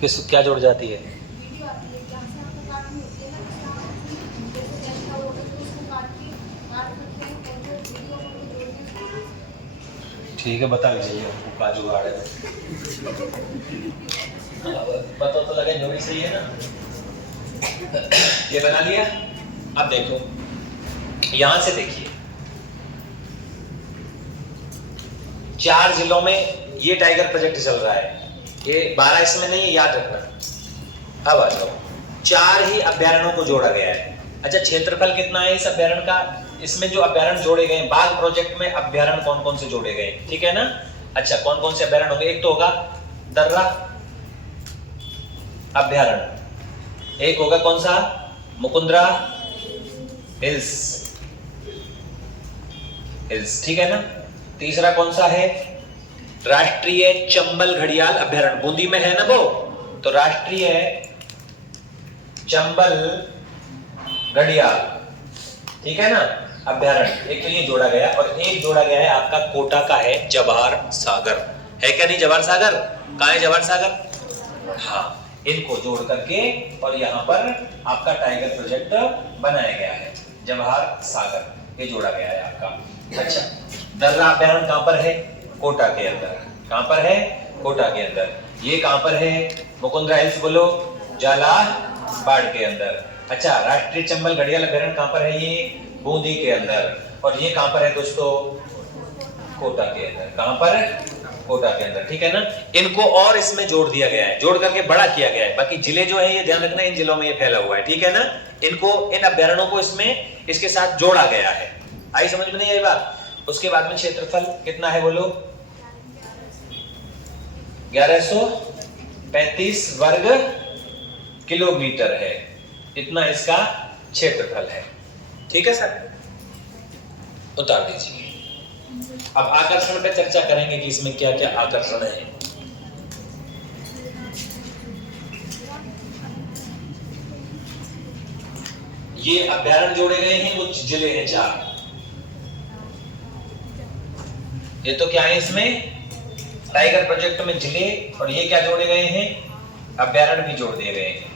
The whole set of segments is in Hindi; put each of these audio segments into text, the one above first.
किस क्या जुड़ जाती है? वीडियो आती है, यहाँ से आपको काटनी होती है ना, जैसे जैसा वो होता है तो उसको काट सकते हैं और जो वीडियो को जोड़ के। ठीक है, बता लीजिए हमको का जुगाड़ है। पता तो लगे जो भी सही है ना। ये बना लिया। अब देखो यहां से देखिए, 4 जिलों में ये टाइगर प्रोजेक्ट चल रहा है। ये 12 इसमें नहीं है, याद रखना। अब आ जाओ, 4 ही अभ्यारण्यों को जोड़ा गया है। अच्छा, क्षेत्रफल कितना है इस अभ्यारण्य का? इसमें जो अभ्यारण्य जोड़े गए, बाघ प्रोजेक्ट में अभ्यारण्य कौन कौन से जोड़े गए, ठीक है ना? अच्छा, कौन कौन से अभ्यारण्य होंगे? एक तो होगा दर्रा अभ्यारण्य, एक होगा कौन सा? मुकुंदरा हिल्स, ठीक है ना? तीसरा कौन सा है? राष्ट्रीय चंबल घड़ियाल अभ्यारण्य, बूंदी में है ना वो, तो राष्ट्रीय चंबल घड़ियाल, ठीक है ना, अभ्यारण्य। एक तो ये जोड़ा गया, और एक जोड़ा गया है आपका कोटा का है जवाहर सागर, है क्या नहीं? जवाहर सागर कहाँ है? जवाहर सागर, हाँ, इनको जोड़ करके और यहाँ पर आपका टाइगर प्रोजेक्ट बनाया गया है जवाहर सागर, ये जोड़ा गया है आपका। अच्छा, दर्रा अभ्यारण्य कहाँ पर है? कोटा के अंदर। कहाँ पर है? कोटा के अंदर। ये कहाँ पर है? मुकुंदरा हिल्स बोलो, झालावाड़ के अंदर। अच्छा, राष्ट्रीय चंबल घड़ियाल अभ्यारण्य कहाँ पर है? ये बूंदी के अंदर। और ये कहाँ पर है दोस्तों? कोटा के अंदर। कहाँ पर? कोटा के अंदर, ठीक है ना? इनको और इसमें जोड़ दिया गया है, जोड़ करके बड़ा किया गया है। बाकी जिले जो है ये ध्यान रखना, इन जिलों में ये फैला हुआ है, ठीक है ना? इनको, इन अभ्यारण्यों को इसमें इसके साथ जोड़ा गया है। आई समझ में नहीं आई बात? उसके बाद में क्षेत्रफल कितना है बोलो? 1135 वर्ग किलोमीटर है, इतना इसका क्षेत्रफल है, ठीक है सर? उतार दीजिए। अब आकर्षण पे चर्चा करेंगे कि इसमें क्या क्या आकर्षण है। ये अभ्यारण्य जोड़े गए हैं, कुछ जिले हैं 4। ये तो क्या है इसमें? टाइगर प्रोजेक्ट में जिले, और ये क्या जोड़े गए हैं? अभ्यारण्य भी जोड़ दिए गए हैं।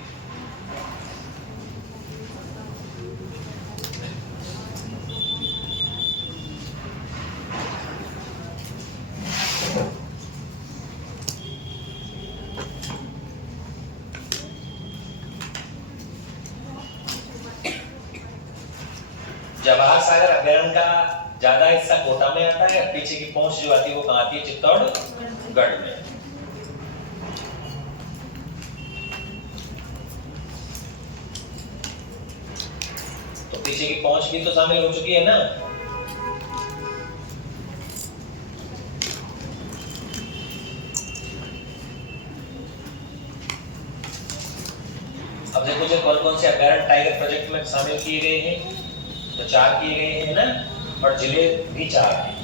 जवाहर सागर अभ्यारण्य का ज्यादा हिस्सा कोटा में आता है, और पीछे की पहुंच जो आती है वो कहां आती है? चित्तौड़गढ़ में। तो पीछे की पहुंच भी तो शामिल हो चुकी है ना? अब देखो जो कौन कौन से अभ्यारण्य टाइगर प्रोजेक्ट में शामिल किए गए हैं, तो 4 किए गए हैं ना, और जिले भी 4 हैं।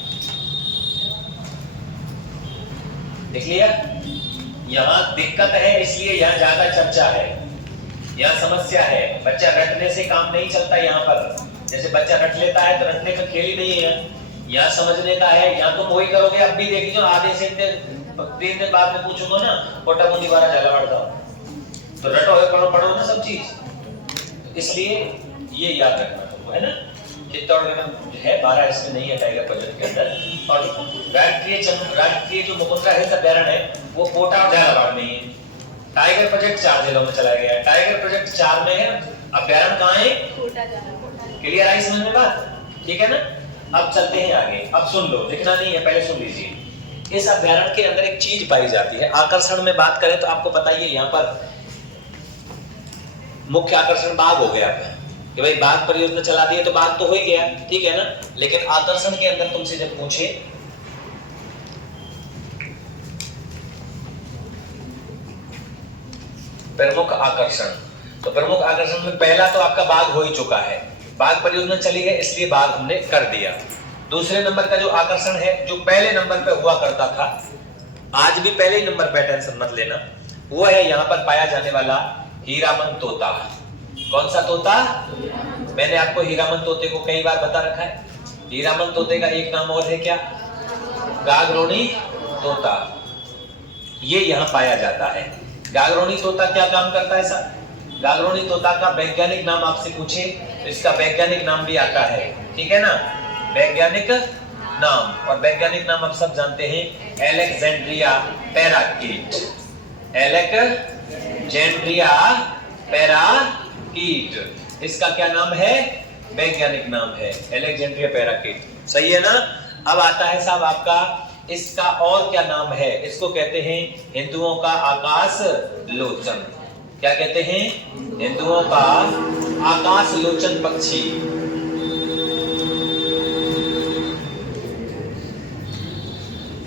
देख लिया? यहाँ दिक्कत है, इसलिए यहाँ ज्यादा चर्चा है, यहाँ समस्या है। बच्चा रटने से काम नहीं चलता यहाँ पर। जैसे बच्चा रट लेता है तो रटने का खेल ही नहीं है यहाँ समझने का है। यहाँ तुम वही करोगे, अब भी देख लीजिए, आधे से 3 दिन बाद में पूछूंगा ना, कोटा बूंदी बारा झालावाड़ का, तो रटो पढ़ो ना सब चीज। इसलिए ये याद रखना तुमको, है ना? चित्तौड़गढ़ है, 12 इसमें नहीं है टाइगर प्रोजेक्ट के अंदर। और राष्ट्रीय जो मुकुंदरा हिल्स अभ्यारण्य है वो कोटा और झालावाड़ में है। टाइगर प्रोजेक्ट 4 जिलों में चलाया गया है। टाइगर प्रोजेक्ट 4 में है, अभ्यारण्य कहाँ है? कोटा झालावाड़। क्लियर आई समझ में बात? ठीक है ना? अब चलते हैं आगे। अब सुन लो, लिखना नहीं है, पहले सुन लीजिए। इस अभ्यारण्य के अंदर एक चीज पाई जाती है। आकर्षण में बात करें तो आपको पता ही है, यहाँ पर मुख्य आकर्षण बाघ हो गया कि भाई बाघ परियोजना चला दिए तो बाघ तो हो ही गया, ठीक है ना? लेकिन आकर्षण के अंदर तुमसे जब पूछे प्रमुख आकर्षण, तो प्रमुख आकर्षण में पहला तो आपका बाघ हो ही चुका है, बाघ परियोजना चली है इसलिए बाघ हमने कर दिया। दूसरे नंबर का जो आकर्षण है, जो पहले नंबर पे हुआ करता था, आज भी पहले ही नंबर पे टेंशन मत लेना, वो है यहाँ पर पाया जाने वाला हीरामन तोता। कौन सा तोता? मैंने आपको हीरामन तोते को कई बार बता रखा है। हीरामन तोते का एक नाम और है क्या? गागरोनी तोता। ये यहाँ पाया जाता है। गागरोनी तोता क्या काम करता है साहब? गागरोनी तोता का वैज्ञानिक नाम आपसे पूछे तो इसका वैज्ञानिक नाम भी आता है, ठीक है ना, वैज्ञानिक नाम। और वैज्ञानिक नाम आप सब जानते हैं, एलेक्जेंड्रिया पैराकीट। एलेक्जेंड्रिया पैराकीट इसका क्या नाम है? वैज्ञानिक नाम है एलेक्जेंड्रिया पैराकीट। सही है ना? अब आता है साहब आपका, इसका और क्या नाम है? इसको कहते हैं हिंदुओं का आकाश लोचन। क्या कहते हैं? हिंदुओं का आकाश लोचन पक्षी।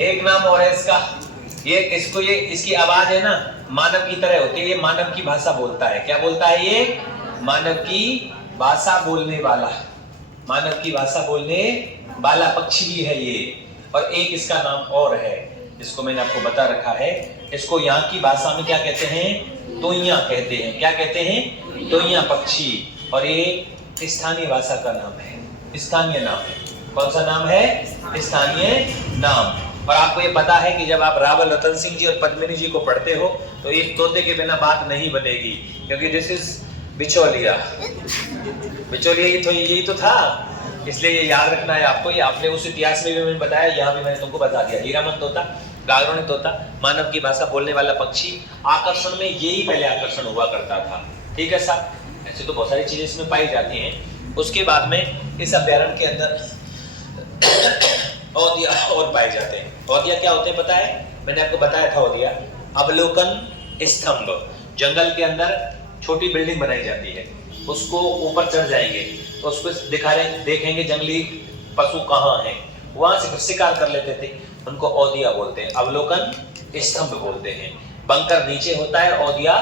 एक नाम और है इसका, ये इसकी आवाज है ना मानव की तरह होती है। ये मानव की भाषा बोलता है। क्या बोलता है ये? मानव की भाषा बोलने वाला, मानव की भाषा बोलने वाला पक्षी भी है ये। और एक इसका नाम और है जिसको मैंने आपको बता रखा है, इसको यहाँ की भाषा में क्या कहते हैं? तोइया कहते हैं। क्या कहते हैं? तोइया पक्षी। और ये स्थानीय भाषा का नाम है, स्थानीय नाम है। कौन सा नाम है? स्थानीय नाम। और आपको ये पता है कि जब आप रावल रतन सिंह जी और पद्मिनी जी को पढ़ते हो तो एक तोते के बिना बात नहीं बनेगी, क्योंकि दिस इज बिचौलिया। बिचौलिया यही तो था, इसलिए ये याद रखना है आपको। ये आपने उस इतिहास में भी मैंने बताया, यहाँ भी मैंने तुमको बता दिया। हीरामन तोता, गागरोनी तोता, मानव की भाषा बोलने वाला पक्षी। आकर्षण में यही पहले आकर्षण हुआ करता था, ठीक है साहब। ऐसे तो बहुत सारी चीजें इसमें पाई जाती हैं। उसके बाद में इस अभ्यारण्य के अंदर औदिया और पाए जाते हैं। औदिया क्या होते हैं पता है? मैंने आपको बताया था औदिया अवलोकन स्तंभ। जंगल के अंदर छोटी बिल्डिंग बनाई जाती है, उसको ऊपर चढ़ जाएंगे तो उसको देखेंगे जंगली पशु कहाँ हैं, वहां से शिकार कर लेते थे, उनको औदिया बोलते हैं, अवलोकन स्तंभ बोलते हैं। बंकर नीचे होता है, औदिया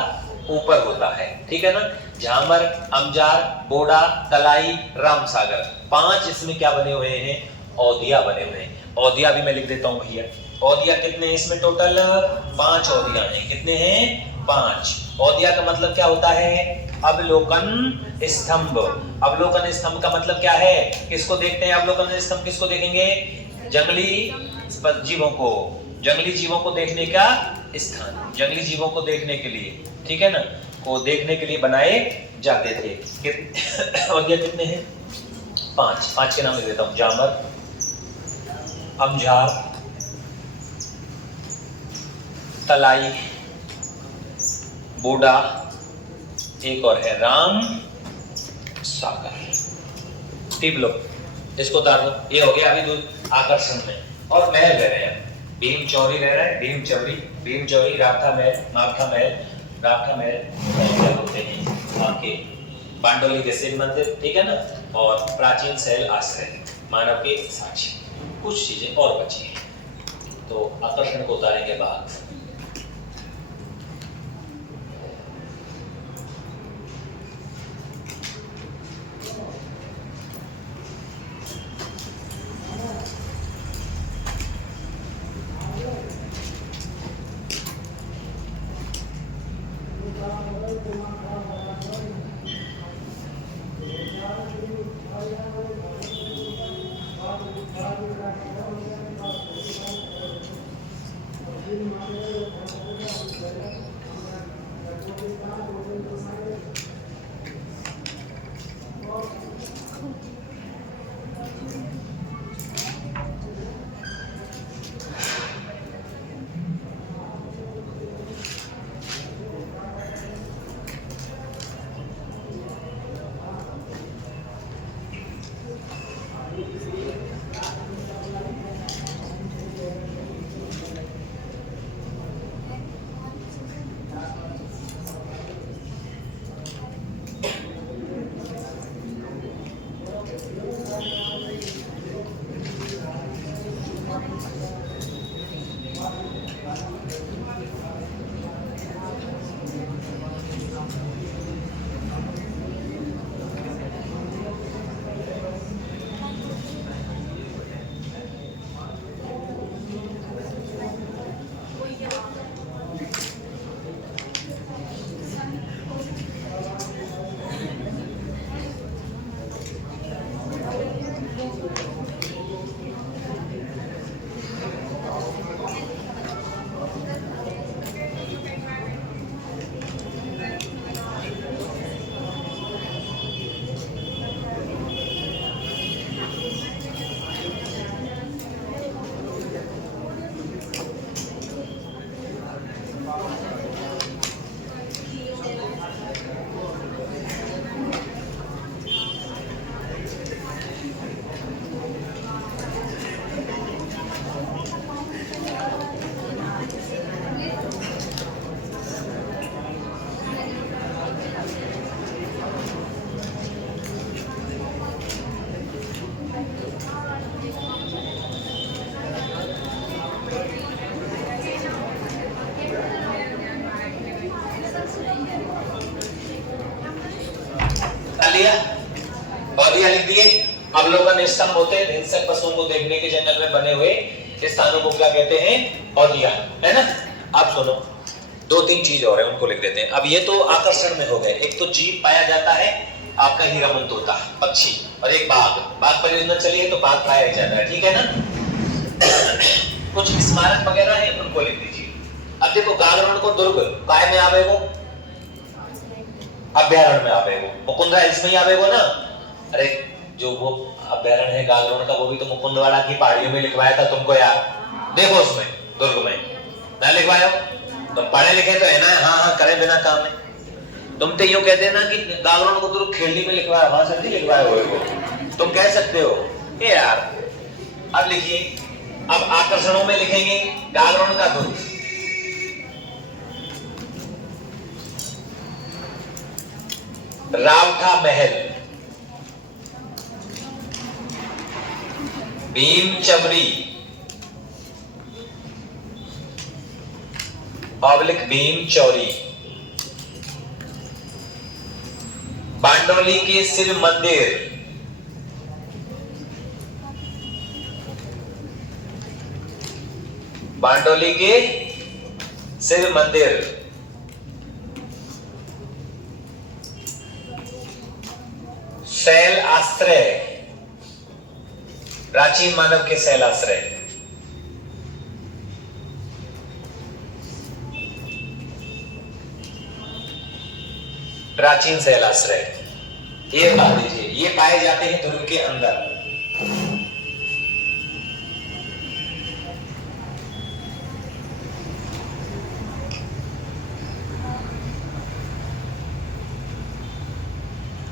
ऊपर होता है, ठीक है ना। झामर, अमजार, बोडा, तलाई, रामसागर, 5 इसमें क्या बने हुए हैं? औदिया बने हुए हैं। औदिया भी मैं लिख देता हूं भैया। औदिया कितने हैं इसमें? टोटल 5 औदिया हैं। कितने हैं? 5। औदिया का मतलब क्या होता है? अवलोकन स्तंभ। अवलोकन स्तंभ का मतलब क्या है? किसको देखते हैं? अवलोकन स्तंभ किसको देखेंगे? जंगली जीवों को, जंगली जीवों को देखने का स्थान, जंगली जीवों को देखने के लिए, ठीक है ना, को देखने के लिए बनाए जाते थे। औदिया कितने हैं? 5 के नाम लिख देता हूं। जामर, अमझार, तलाई, बोडा, एक और है राम सागर। टिप लो, इसको उतार दो। ये हो गया अभी दूर आकर्षण में। और महल रह रहे हैं, भीम चौरी रह रहा है, भीम चौरी, राठा महल, राठा महल होते हैं आपके पांडोली जैसे मंदिर, ठीक है ना। और प्राचीन शैल आश्रय, मानव के साक्षी, कुछ चीजें और बची हैं। तो आकर्षण को उतारने के बाद लिया? बढ़िया लिख दिए। अवलोकन स्तंभ होते हैं हिंसक पशुओं को देखने के जंगल में बने हुए स्थानों को क्या कहते हैं? औदिया, है ना? अब सुनो, दो तीन चीज और है, उनको लिख देते हैं। अब ये तो आकर्षण में हो गए। एक तो जीव पाया जाता है आपका हीरामन तोता पक्षी, और एक बाघ। बाघ परियोजना चली है तो बाघ पाया जाता है, ठीक है ना? कुछ स्मारक वगैरह है, उनको लिख दीजिए। अब देखो, गागरोन को दुर्ग काय में आवे वो, अभ्यारण्य में आवे वो, मुकुंदरा हिल्स में ही आवे वो ना। अरे जो वो अभ्यारण्य है गागरोन का, वो भी तो मुकुंदवाड़ा की पहाड़ियों में लिखवाया था तुमको यार। देखो उसमें दुर्ग में ना लिखवाया हो, तुम पढ़े लिखे तो है ना, हाँ हाँ करे बिना काम है। तुम तो यूं कहते ना कि गागरोन को दुर्ग खेलनी में लिखवाया, वहां से नहीं लिखवाया हो, तुम कह सकते हो ये यार। अब लिखिए, अब आकर्षणों में लिखेंगे गागरोन का दुर्ग, रावठा महल, भीम चमरी पब्लिक भीम चौरी, बांडोली के शिव मंदिर, बांडोली के शिव मंदिर, शैल आश्रय, प्राचीन मानव के शैल आश्रय, प्राचीन शैलाश्रय, ये बता दीजिए। ये पाए जाते हैं दुर्ग के अंदर।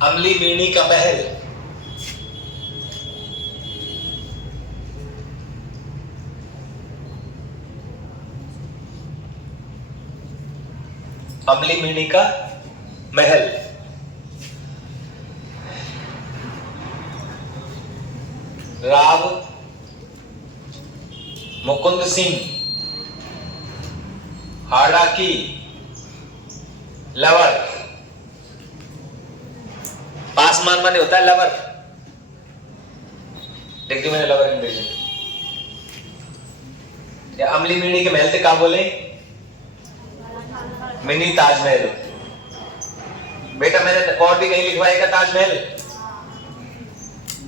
अमली मीणी का महल, अमली मीणी का महल, राव मुकुंद सिंह हाड़ा की लवर, पासमान माने होता है लवर, देखिए मैंने लवर अंग्रेजी में। या अमली मिनी के महल से क्या बोले? मिनी ताजमहल। बेटा मैंने और भी कहीं लिखवाएगा ताजमहल,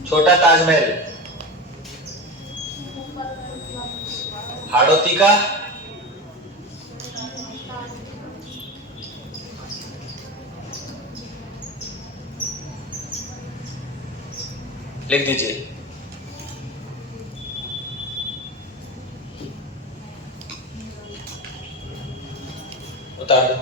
छोटा ताजमहल, हाड़ौती का लिख दीजिए। उतार दो।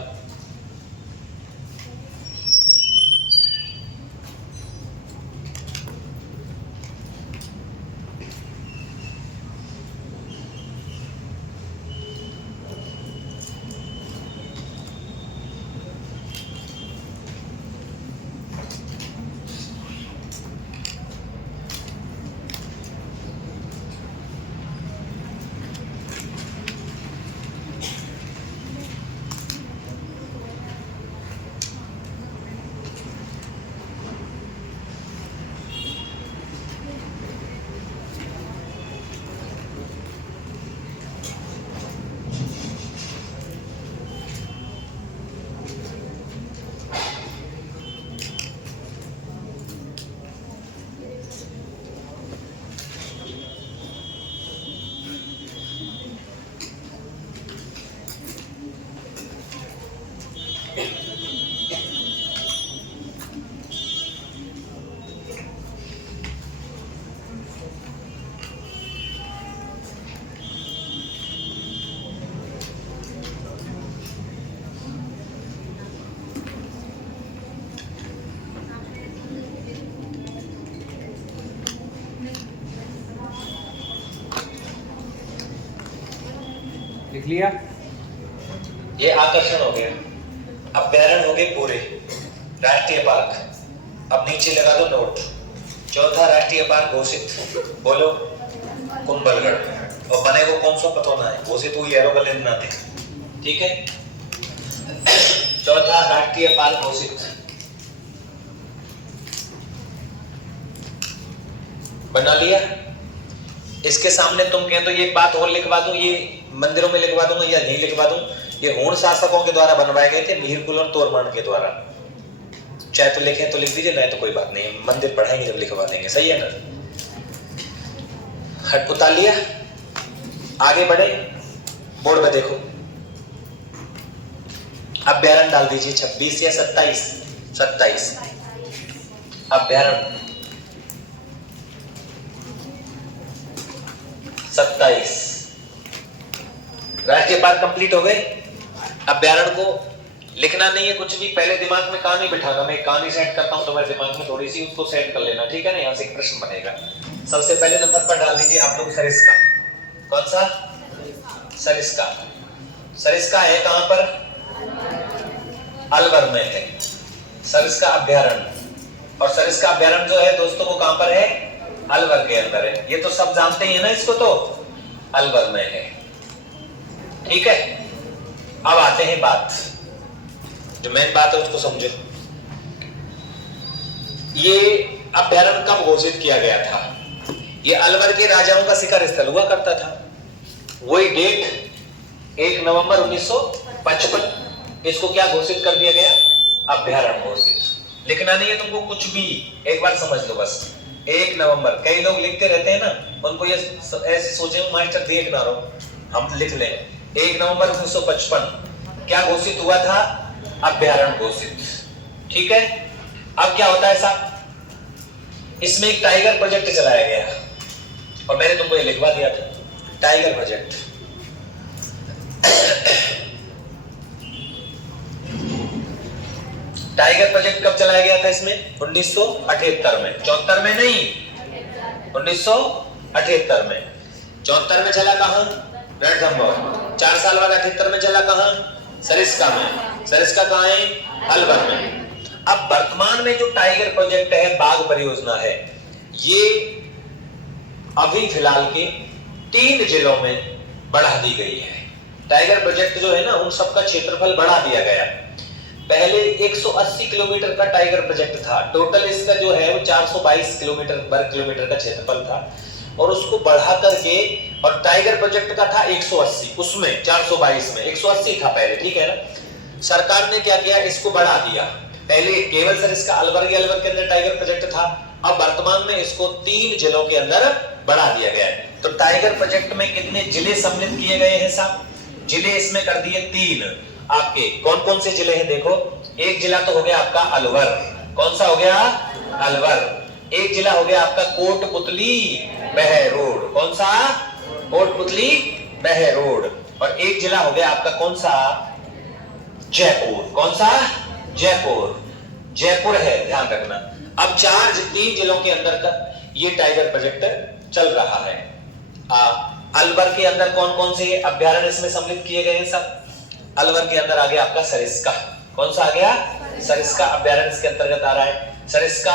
लिख लिया। ये आकर्षण हो गया। अभ्यारण्य हो गए पूरे, राष्ट्रीय पार्क। अब नीचे लगा दो नोट। चौथा राष्ट्रीय पार्क घोषित, बोलो कुंभलगढ़। और बने को कौन सा पता ना है, घोषित हुई एरोप्लेन बनाते, ठीक है। चौथा राष्ट्रीय पार्क घोषित बना लिया। इसके सामने तुम कहें तो ये बात और लिखवा दूं, ये मंदिरों में लिखवा दूंगा या नहीं लिखवा दूं, ये होण शासकों के द्वारा बनवाए गए थे, मिहिरकुल और तोरमान के द्वारा। चाहे तो लिखें तो लिख दीजिए, नहीं तो कोई बात नहीं, मंदिर पढ़ाएंगे जब लिखवा देंगे, सही है ना। हट उतार लिया, आगे बढ़े, बोर्ड पे देखो, अभ्यारण डाल दीजिए 26 या 27, 27 अभ्यारण 27। राष्ट्रीय पार्क कंप्लीट हो गए। अभ्यारण को लिखना नहीं है कुछ भी, पहले दिमाग में कहानी बिठाना। मैं कहानी सेट करता हूं तुम्हारे दिमाग में थोड़ी सी, उसको सेट कर लेना, ठीक है ना। यहां से एक प्रश्न बनेगा। सबसे पहले नंबर पर डाल दीजिए आप लोग सरिस्का। कौन सा? सरिस्का। सरिस्का है कहां पर? अलवर में है सरिस्का अभ्यारण्य। और सरिस्का अभ्यारण्य जो है दोस्तों वो कहां पर है? अलवर के अंदर है। ये तो सब जानते ही है ना इसको, तो अलवर में है, ठीक है। अब आते हैं बात, जो मेन बात है उसको समझो। ये अभ्यारण्य कब घोषित किया गया था? ये अलवर के राजाओं का शिकार स्थल हुआ करता था। वही डेट 1 नवंबर 1955, इसको क्या घोषित कर दिया गया? अभ्यारण्य घोषित। लिखना नहीं है तुमको कुछ भी, एक बार समझ लो बस। 1 नवंबर, कई लोग लिखते रहते हैं ना, उनको ये ऐसे सोचे मास्टर देख ना रहो, हम लिख लें 1 नवंबर 1955 क्या घोषित हुआ था? अभ्यारण्य घोषित, ठीक है। अब क्या होता है साहब, इसमें एक टाइगर प्रोजेक्ट चलाया गया और मैंने तुमको ये लिखवा दिया था, टाइगर प्रोजेक्ट। टाइगर प्रोजेक्ट कब चलाया गया था इसमें? 1978 में, 74 में नहीं, 1978 में। 74 में चला कहां? रणथंभौर। 4 साल बाद 78 में चला कहां? सरिस्का में। सरिस्का कहां है? अलवर में। अब वर्तमान में जो टाइगर प्रोजेक्ट है, बाघ परियोजना है, ये अभी फिलहाल के 3 जिलों में बढ़ा दी गई है। टाइगर प्रोजेक्ट जो है ना, उन सबका क्षेत्रफल बढ़ा दिया गया। पहले 180 किलोमीटर का टाइगर प्रोजेक्ट था, टोटल इसका जो है वो 422 वर्ग किलोमीटर का क्षेत्रफल था, और उसको बढ़ा करके, और टाइगर प्रोजेक्ट का था 180, उसमें 422 में 180 था पहले, ठीक है ना। सरकार ने क्या किया, इसको बढ़ा दिया। पहले केवल सर इसका अलवर के अंदर टाइगर प्रोजेक्ट था, अब वर्तमान में इसको 3 जिलों के अंदर बढ़ा दिया गया है। तो टाइगर प्रोजेक्ट में कितने जिले सम्मिलित किए गए हैं साहब? जिले इसमें कर दिए 3 आपके। कौन कौन से जिले हैं देखो, एक जिला तो हो गया आपका अलवर। कौन सा हो गया? अलवर। एक जिला हो गया आपका कोटपुतली बहरोड। कौन सा? कोटपुतली बहरोड। और एक जिला हो गया आपका कौन सा? जयपुर। कौन सा? जयपुर। जयपुर है, ध्यान रखना। अब 3 जिलों के अंदर का ये टाइगर प्रोजेक्ट चल रहा है। अलवर के अंदर कौन कौन से अभ्यारण्य इसमें सम्मिलित किए गए हैं सब? अलवर के अंदर आ गया आपका सरिस्का। कौन सा आ गया? सरिस्का अभ्यारण्य इसके अंतर्गत आ रहा है। सरिस्का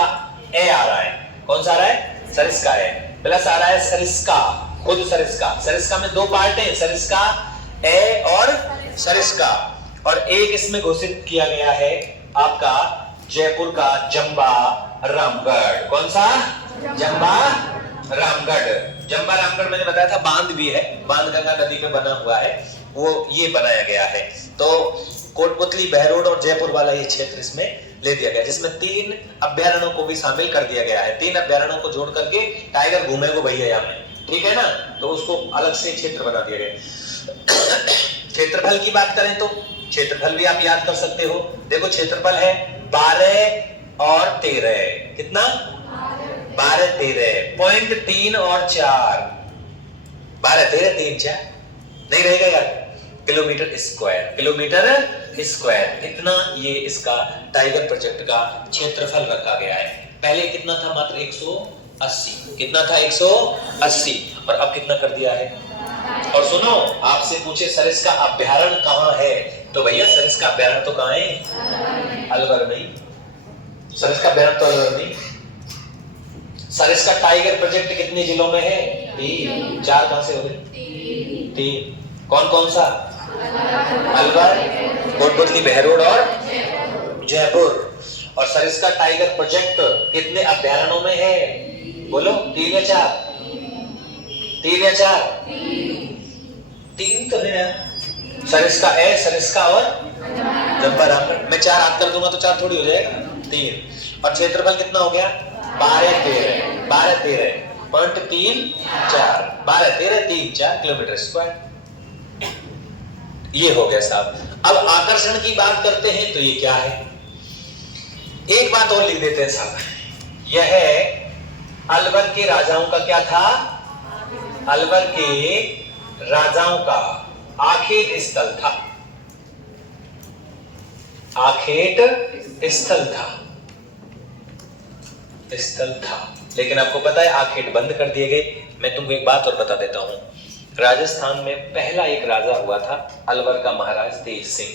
ए आ रहा है। कौन सा आ रहा है? सरिस्का ए। प्लस आ रहा है सरिस्का, खुद सरिस्का। सरिस्का में 2 पार्ट हैं, सरिस्का ए और सरिस्का। और एक इसमें घोषित किया गया है आपका जयपुर का जंबा रामगढ़। कौन सा? जंबा रामगढ़। जंबा रामगढ़ मैंने बताया था बांध भी है, बांध गंगा नदी पे बना हुआ है, वो ये बनाया गया है। तो कोटपुतली बहरोड और जयपुर वाला ये क्षेत्र इसमें ले दिया गया, जिसमें 3 अभ्यारण्यों को भी शामिल कर दिया गया है। 3 अभ्यारण्यों को जोड़ करके टाइगर घूमेगा भैया यहाँ में, ठीक है ना। तो उसको अलग से क्षेत्र बना दिया गया। क्षेत्रफल की बात करें तो क्षेत्रफल भी आप याद कर सकते हो। देखो क्षेत्रफल है 12 और 13। कितना? 12, 13, पॉइंट 3 और 4। 12, 13, 3, 4 नहीं रहेगा यार, किलोमीटर स्क्वायर। किलोमीटर स्क्वायर इतना ये इसका टाइगर प्रोजेक्ट का क्षेत्रफल रखा गया है। पहले कितना था? मात्र 180। कितना था? 180। और अब कितना कर दिया है? और सुनो, आपसे पूछे सरिस्का अभ्यारण्य कहाँ है, तो भैया सरिस्का अभ्यारण्य तो कहाँ है? अलवर में। सरिस्का अभ्यारण्य तो अलवर में। सरिस्का टाइगर प्रोजेक्ट कितने जिलों में है? 3। 4 कहां से हो गए? 3। कौन कौन सा? अलवर, कोटपुतली बहरोड और जयपुर। और सरिस्का टाइगर प्रोजेक्ट कितने अभ्यारण्यों में है? बोलो 3 या 4? 3 या 4? 3 तो है यार। सरिस्का ए, सरिस्का और जब्बा रामगढ़। मैं 4 हाथ कर दूंगा तो 4 थोड़ी हो जाएगा, 3। और क्षेत्रफल कितना हो गया? 12 13 12 13 पॉइंट 3 4 12 13 3 4 किलोमीटर स्क्वायर। ये हो गया साहब। अब आकर्षण की बात करते हैं तो ये क्या है? एक बात और लिख देते हैं साहब। यह अलवर के राजाओं का क्या था? अलवर के राजाओं का आखेट स्थल था। आखेट स्थल था, स्थल था। लेकिन आपको पता है आखेट बंद कर दिए गए। मैं तुमको एक बात और बता देता हूं। राजस्थान में पहला एक राजा हुआ था अलवर का महाराज तेज सिंह,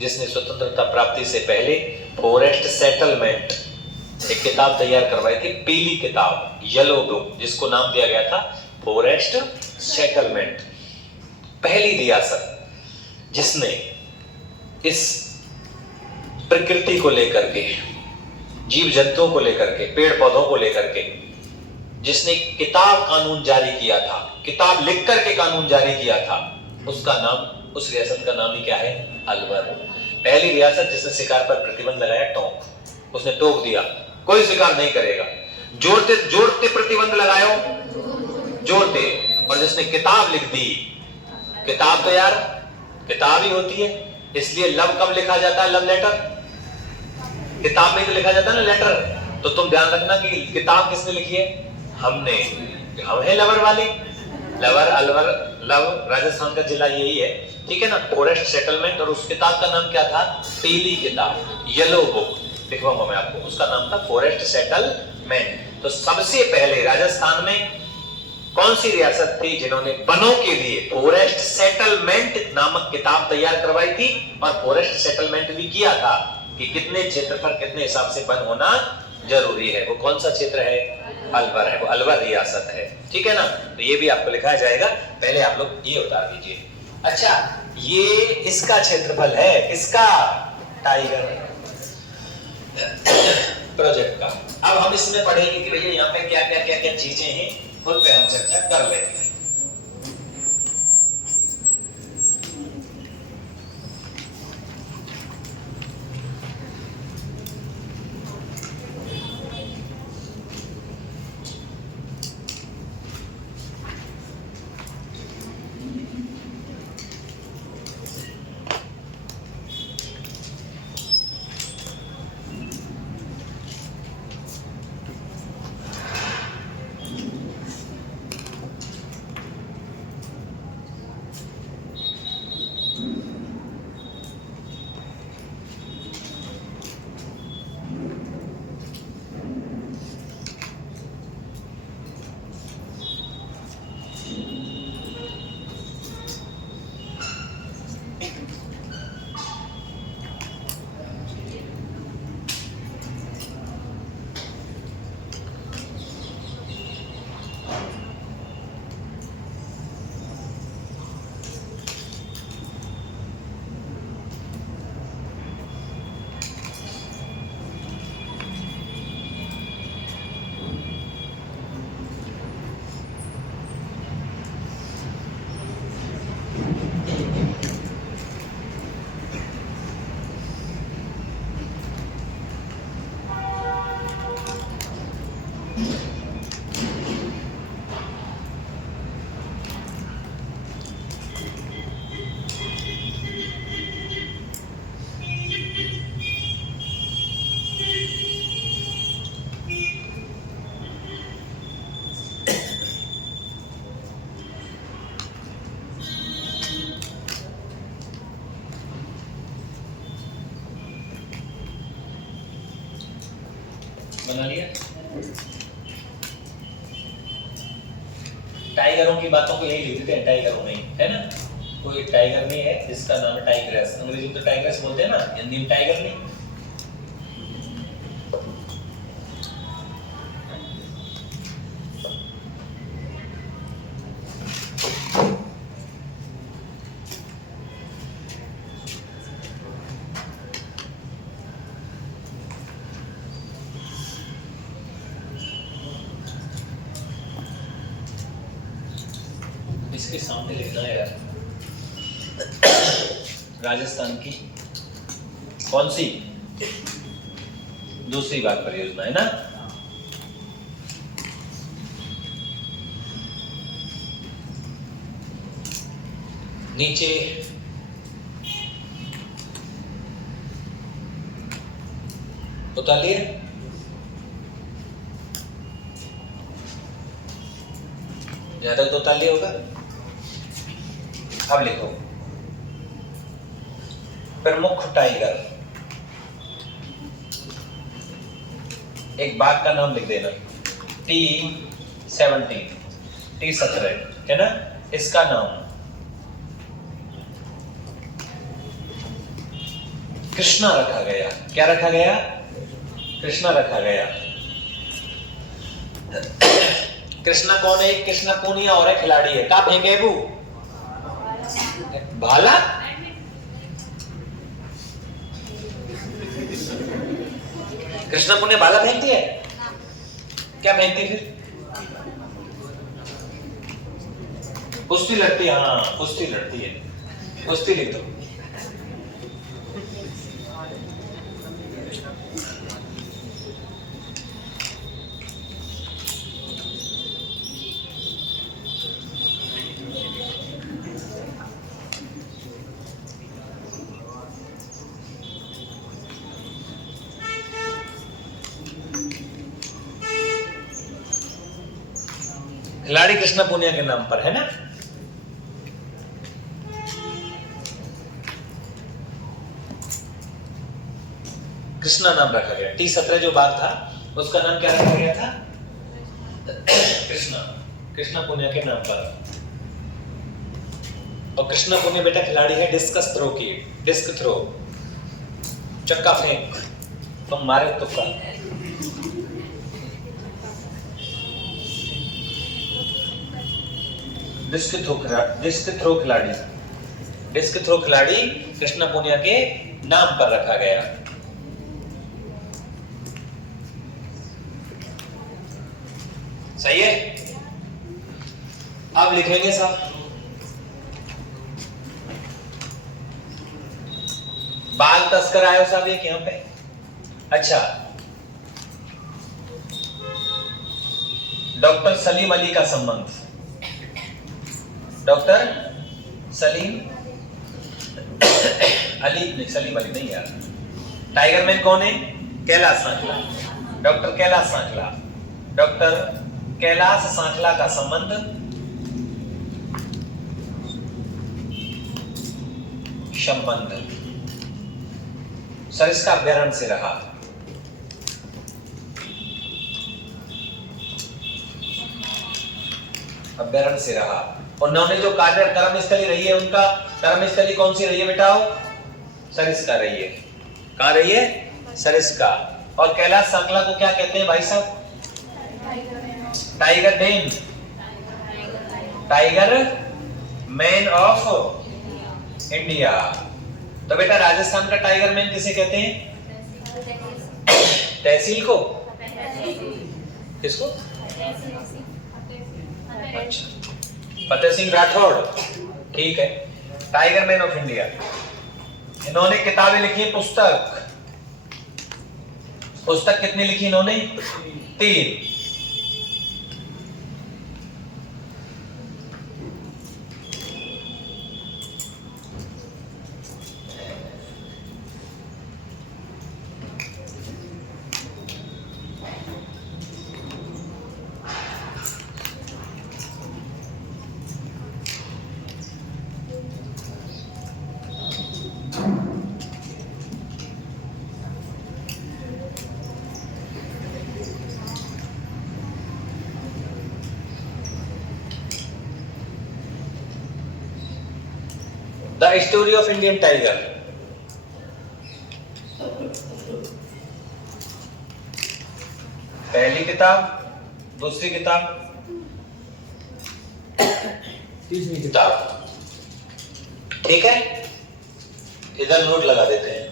जिसने स्वतंत्रता प्राप्ति से पहले फॉरेस्ट सेटलमेंट एक किताब तैयार करवाई थी, पीली किताब, येलो बुक, जिसको नाम दिया गया था फॉरेस्ट सेटलमेंट। पहली रियासत जिसने इस प्रकृति को लेकर के, जीव जंतुओं को लेकर के, पेड़ पौधों को लेकर के जिसने किताब कानून जारी किया था, किताब लिख करके कानून जारी किया था, उसका नाम, उस रियासत का नाम ही क्या है? अलवर। पहली रियासत जिसने शिकार पर प्रतिबंध लगाया, टोंक। उसने टोक दिया, कोई शिकार नहीं करेगा। जोड़ते जोड़ते प्रतिबंध लगायो, जोड़ते। और जिसने किताब लिख दी, किताब तो यार किताब ही होती है, इसलिए लव कब लिखा जाता है? Love letter. किताब में तो लिखा जाता है ना लेटर। तो तुम ध्यान रखना कि किताब किसने लिखी है? हमने। हम है लवर वाले। लवर, अलवर, लव राजस्थान का जिला यही है, ठीक है ना। Forest settlement. और उस किताब का नाम क्या था? पीली किताब, येलो बुक। लिखवाऊंगा मैं आपको। उसका नाम था फॉरेस्ट सेटलमेंट। तो सबसे पहले राजस्थान में कौन सी रियासत थी जिन्होंने वनों के लिए फॉरेस्ट सेटलमेंट नामक किताब तैयार करवाई थी? और फॉरेस्ट सेटलमेंट भी किया था कि कितने क्षेत्रफल, कितने हिसाब से वन होना जरूरी है। वो कौन सा क्षेत्र है? अलवर है, वो अलवर रियासत है, ठीक है ना। तो ये भी आपको लिखा जाएगा। पहले आप लोग ये उतार दीजिए। अच्छा, ये इसका क्षेत्रफल है, किसका? टाइगर प्रोजेक्ट का। अब हम इसमें पढ़ेंगे कि भैया यहाँ पे क्या क्या क्या क्या चीजें हैं, उन पे हम चर्चा कर लेंगे। बना लिया। टाइगरों की बातों को यही लिख देते हैं, टाइगरों में, है ना। कोई टाइगर नहीं है जिसका नाम है टाइग्रेस। अंग्रेजी में तो टाइग्रेस बोलते हैं ना, हिंदी में टाइगर नहीं। इसके सामने लिखना है यार। राजस्थान की कौन सी दूसरी बात परियोजना है ना? नीचे उतार लिए। यहां तक तो उतार लिया होगा। अब लिखो प्रमुख टाइगर। एक बाघ का नाम लिख देना, T17 T17 है ना। इसका नाम कृष्णा रखा गया। क्या रखा गया? कृष्णा रखा गया। कृष्णा कौन है? कृष्णा पूनिया और है, खिलाड़ी है। कहाँ फेंके वो? भाला? कृष्णा पुनिया भाला फेंकती है? क्या फेंकती है फिर? कुश्ती लड़ती है। हाँ कुश्ती लड़ती है। कुश्ती लिख दो। खिलाड़ी कृष्णा पुनिया के नाम पर है ना। कृष्णा नाम रखा गया। T17 जो बाघ था उसका नाम क्या रखा गया था? कृष्णा। कृष्णा पुनिया के नाम पर। और कृष्णा पुनिया बेटा खिलाड़ी है डिस्कस थ्रो की। डिस्क थ्रो, चक्का फेंक। तुम मारे तुक्का। डिस्क थ्रो खिलाड़ी। डिस्क थ्रो खिलाड़ी कृष्णा पुनिया के नाम पर रखा गया। सही है। अब लिखेंगे साहब बाल तस्कर आयो साहब एक यहां पे। अच्छा, डॉक्टर सलीम अली का संबंध। डॉक्टर सलीम अली नहीं, सलीम अली नहीं यार। टाइगर मैन कौन है? कैलाश सांखला। डॉक्टर कैलाश सांखला। डॉक्टर कैलाश सांखला का संबंध सरिस्का अभ्यारण्य से रहा। अभ्यारण्य से रहा। उन्होंने जो कार्य कर्मस्थली रही है, उनका कर्मस्थली कौन सी रही है बेटाओ? सरिस्का रही है। कहां रही है? सरिस्का। और कैलाश सांखला को क्या कहते हैं भाई साहब? Tiger man. Tiger man of India. तो बेटा राजस्थान का टाइगर मैन किसे कहते हैं? तहसील को। किसको? अच्छा, फतेह सिंह राठौड़। ठीक है, टाइगर मैन ऑफ इंडिया। इन्होंने किताबें लिखी है, पुस्तक कितनी लिखी इन्होंने? 3। The story of Indian tiger. पहली किताब, दूसरी किताब, तीसरी किताब। ठीक है, इधर नोट लगा देते हैं।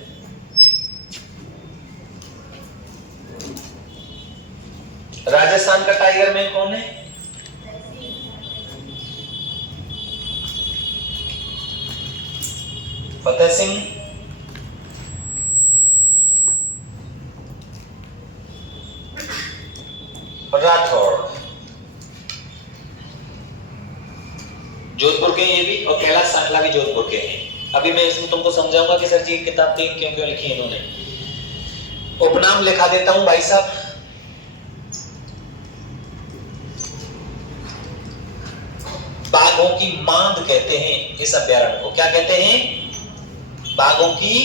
राजस्थान का टाइगर मैन कौन है? फतेह सिंह, राठौड़, जोधपुर के ये भी, और कैलाश सांगला भी जोधपुर के हैं। अभी मैं इसमें तुमको समझाऊंगा कि सर जी किताब तीन क्यों क्यों लिखी है इन्होंने। उपनाम लिखा देता हूं भाई साहब। बाघों की मांद कहते हैं इस अभ्यारण्य को। क्या कहते हैं? बाघों की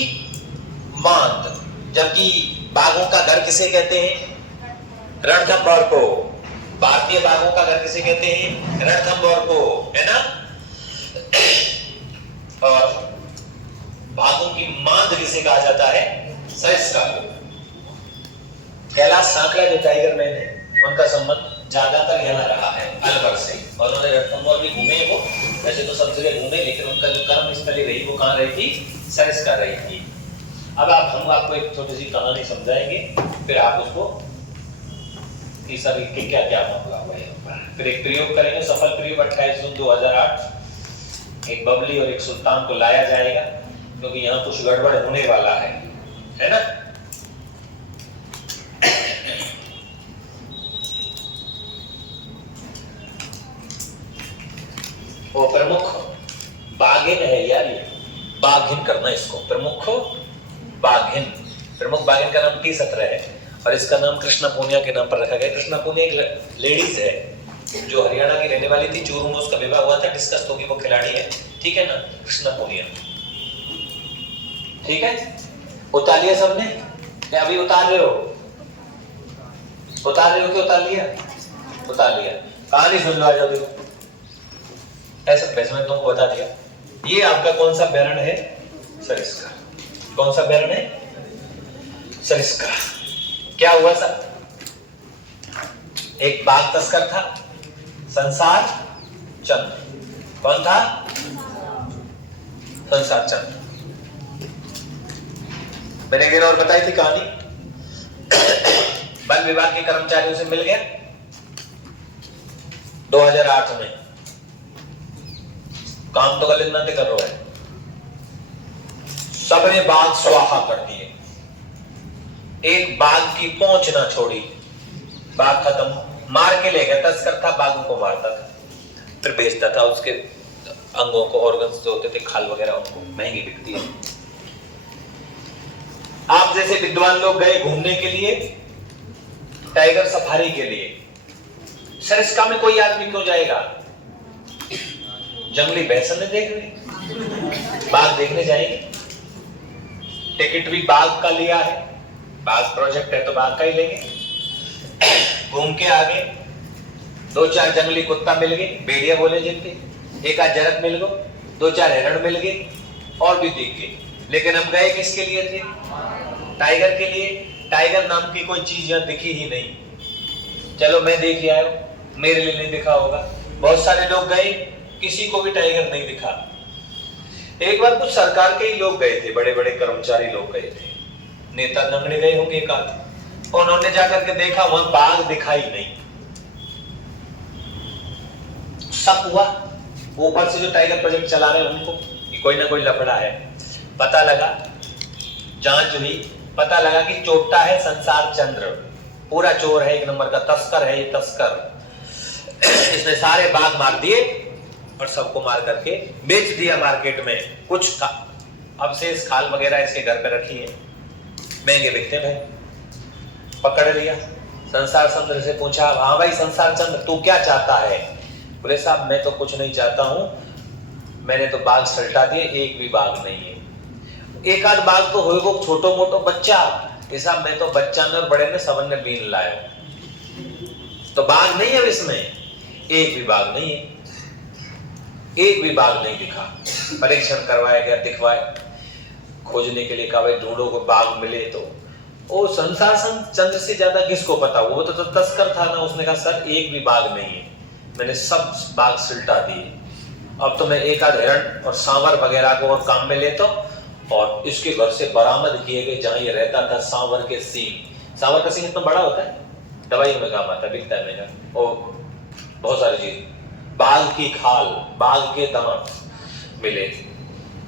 मांद। जबकि बाघों का घर किसे कहते हैं? रणथंभौर को। भारतीय बाघों का घर किसे कहते हैं? रणथंभौर को, है ना। और बाघों की मांद किसे कहा जाता है? सरिस्का को। कैलाश सांकला जो टाइगर मैन है, उनका संबंध ज्यादातर यहाँ रहा है अलवर से, और उन्होंने रणथंभौर भी घूमे। वो वैसे तो सब जगह घूमे, लेकिन उनका जो कर्म स्थली रही वो कहाँ रही थी? सरिस्का रही थी। अब हम आपको एक छोटी सी कहानी समझाएंगे, फिर आप उसको कि सर के क्या क्या मामला हुआ है। फिर एक प्रयोग करेंगे, सफल प्रयोग 28 जून 2008 एक बबली और एक सुल्तान को लाया जाएगा, क्योंकि यहाँ कुछ गड़बड़ होने वाला है ना। वो प्रमुख बाघिन है यार, ये बाघिन करना इसको, प्रमुख बाघिन। प्रमुख बाघिन का नाम टी17 है, और इसका नाम कृष्णा पूनिया के नाम पर रखा गया। कृष्णा पूनिया एक लेडीज है जो हरियाणा की रहने वाली थी। चूरू में उसका विवाह हुआ था, डिस्कस तो कि वो खिलाड़ी है, ठीक है ना, कृष्णा पूनिया। ठीक है, उतार लिया सबने? क्या अभी उतार रहे हो? उतार रहे हो कि उतार लिया? उतार लिया। कहानी सुन लो, आ जाओ। देखो ऐसा वैसे मैंने तुमको बता दिया। ये आपका कौन सा अभ्यारण्य है? सरिस्का। कौन सा अभ्यारण्य है? सरिस्का। क्या हुआ सर? एक बाघ तस्कर था, संसार चंद्र। कौन था? संसार चंद्र। मैंने एक दिन और बताई थी कहानी। वन विभाग के कर्मचारियों से मिल गया 2008 में। काम तो गलत ना कर रहा है, सबने बाघ स्वाहा कर दिए, एक बाघ की पहुंच ना छोड़ी। बाघ खत्म, मार के ले गया। तस्कर था, बाघों को मारता था, फिर बेचता था। उसके अंगों को, ऑर्गन्स जो होते थे, खाल वगैरह, उनको महंगी बिकती है। आप जैसे विद्वान लोग गए घूमने के लिए, टाइगर सफारी के लिए। सरिस्का में कोई आदमी क्यों जाएगा? जंगली भैंस ने देखने, बाघ देखने जाएंगे। टिकट भी बाघ का लिया है, बाघ प्रोजेक्ट है तो बाघ का ही लेंगे। घूम के आगे 2-4 जंगली कुत्ता मिल गए, भेड़िया बोले जिनके, एक आध जरक मिल गए, 2-4 हिरण मिल गए, और भी दिख गए। लेकिन हम गए किसके लिए थे? टाइगर के लिए। टाइगर नाम की कोई चीज यहाँ दिखी ही नहीं। चलो मैं देख आया, मेरे लिए नहीं दिखा होगा। बहुत सारे लोग गए, किसी को भी टाइगर नहीं दिखा। एक बार कुछ सरकार के ही लोग गए थे, बड़े बड़े कर्मचारी लोग गए थे, नेता नंगड़े गए होंगे एक आध, उन्होंने जाकर के देखा, वहां बाघ दिखाई नहीं। शक हुआ ऊपर से जो टाइगर प्रोजेक्ट चला रहे हैं उनको कि कोई ना कोई लफड़ा है। पता लगा, जांच हुई, पता लगा कि चोटा है संसार चंद्र, पूरा चोर है, एक नंबर का तस्कर है ये तस्कर। इसने सारे बाघ मार दिए और सबको मार करके बेच दिया मार्केट में। कुछ अवशेष खाल वगैरह इसके घर पे रखी है, महंगे बिकते भाई। पकड़ लिया। संसार चंद्र से पूछा, हाँ भाई संसार चंद्र तू क्या चाहता है? बोले साहब मैं तो कुछ नहीं चाहता हूं, मैंने तो बाघ सल्टा दिए, एक भी बाघ नहीं है। एक आध बाघ तो होएगो छोटो मोटो बच्चा, साहब मैं तो बच्चा ने और बड़े ने सबन ने बीन लाए, तो बाघ नहीं है इसमें, एक भी बाघ नहीं है, एक भी बाघ नहीं दिखा। परीक्षण करवाया गया, दिखवाए, खोजने के लिए कहा भाई ढूंढो को बाघ मिले। तो वो संसार चंद्र से ज्यादा किसको पता, वो तो तस्कर था ना, उसने कहा सर एक भी बाघ नहीं है, मैंने सब बाघ सुलटा दिए, अब तो मैं एक आध हिरण और सांवर वगैरह को और काम में लेता हूं। और इसके घर से बरामद किए गए जहां ये रहता था सांवर के सींग। सांवर का सींग इतना बड़ा होता है, दवाई में काम आता है, बिकता है महंगा, और बहुत सारी चीज। बाघ की खाल, बाघ के दांत मिले,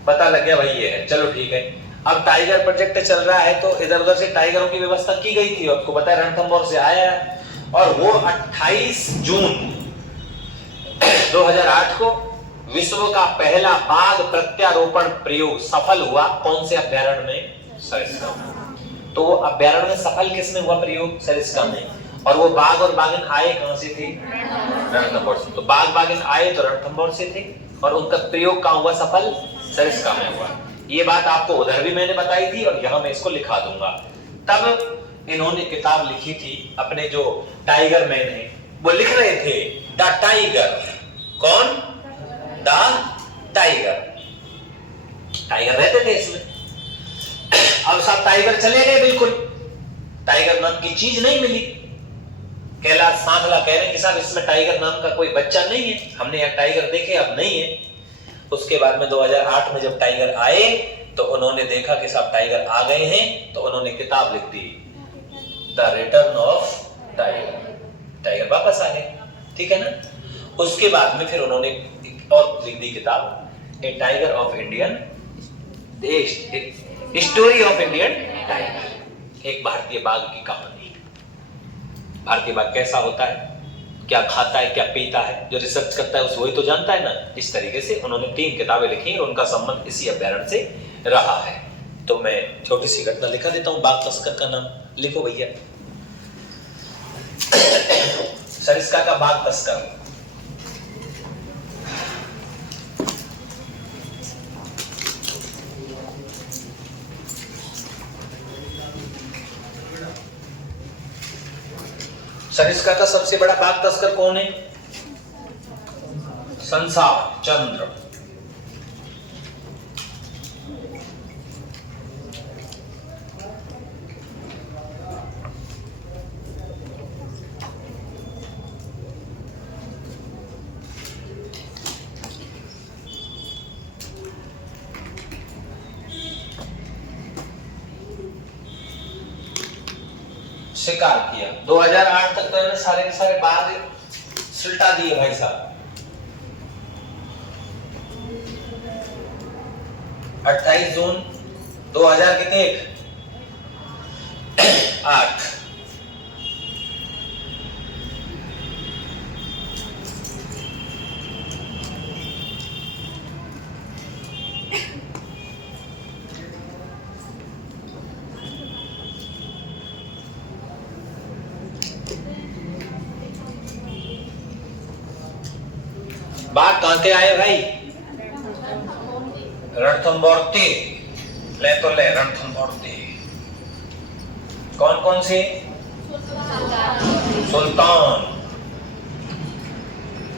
पता लग गया भाई ये है, चलो ठीक है। अब टाइगर प्रोजेक्ट चल रहा है तो इधर उधर से टाइगरों की व्यवस्था की गई थी, आपको पता है रणथंभौर से आया है। और वो 28 जून 2008 को विश्व का पहला बाघ प्रत्यारोपण प्रयोग सफल हुआ। कौन से अभ्यारण्य में? सरिस्का में। तो वो अभ्यारण्य में सफल किसमें हुआ प्रयोग? सरिस्का में। और वो बाघ और बाघिन आए कहां से थे? रणथंभौर से। तो बाघ बाघिन आए तो रणथंभौर से थे और उनका प्रयोग कहां हुआ सफल? सरिस्का में हुआ। ये बात आपको उधर भी मैंने बताई थी और यहां मैं इसको लिखा दूंगा। तब इन्होंने किताब लिखी थी अपने जो टाइगर मैन है, वो लिख रहे थे द टाइगर। कौन? The tiger. टाइगर रहते थे इसमें। अब सब टाइगर चले गए, बिल्कुल टाइगर नाम की चीज नहीं मिली। कैलाश सांखला कह रहे हैं कि साहब इसमें टाइगर नाम का कोई बच्चा नहीं है, हमने यहाँ टाइगर देखे, अब नहीं है। उसके बाद में 2008 में जब टाइगर आए तो उन्होंने देखा कि साहब टाइगर आ गए हैं, तो उन्होंने किताब लिख दी the return of tiger. Tiger वापस आ गए, ठीक है ना। उसके बाद में फिर उन्होंने और लिख दी किताब a tiger of Indian, story of Indian tiger. एक भारतीय बाघ की कहानी। भारतीय बाघ कैसा होता है, क्या खाता है, क्या पीता है, जो रिसर्च करता है उस वही तो जानता है ना। इस तरीके से उन्होंने 3 किताबें लिखी और उनका संबंध इसी अभ्यारण्य से रहा है। तो मैं छोटी सी घटना लिखा देता हूं। बाघ तस्कर का नाम लिखो भैया। सरिस्का का बाघ तस्कर। सरिस्का का सबसे बड़ा बाघ तस्कर कौन है? संसार चंद्र। शिकार किया 2008 तक तो इन्हें सारे के सारे बाघ सुलटा दिए भाई साहब। 28 जून 2000 कितने? 8। बाघ कहां से आए भाई? रणथंभौर से। ले तो ले रणथंभौर से। कौन कौन से? सुल्तान।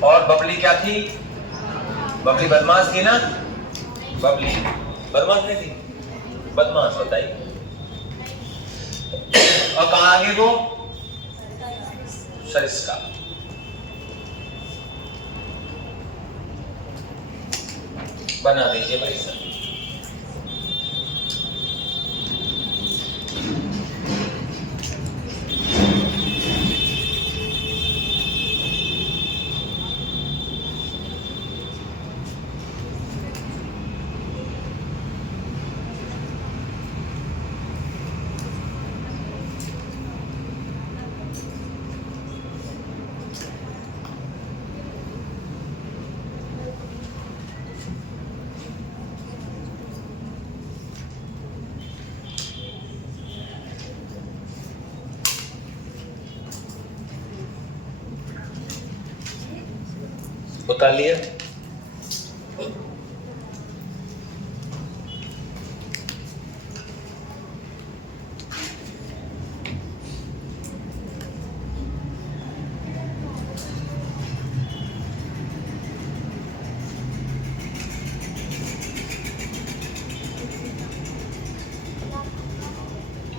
और बबली क्या थी? बबली बदमाश थी ना? बबली बदमाश नहीं थी, बदमाश बताइए। और कहां आगे वो? सरिस्का। बना दीजिए भाई साहब। उतार लिया।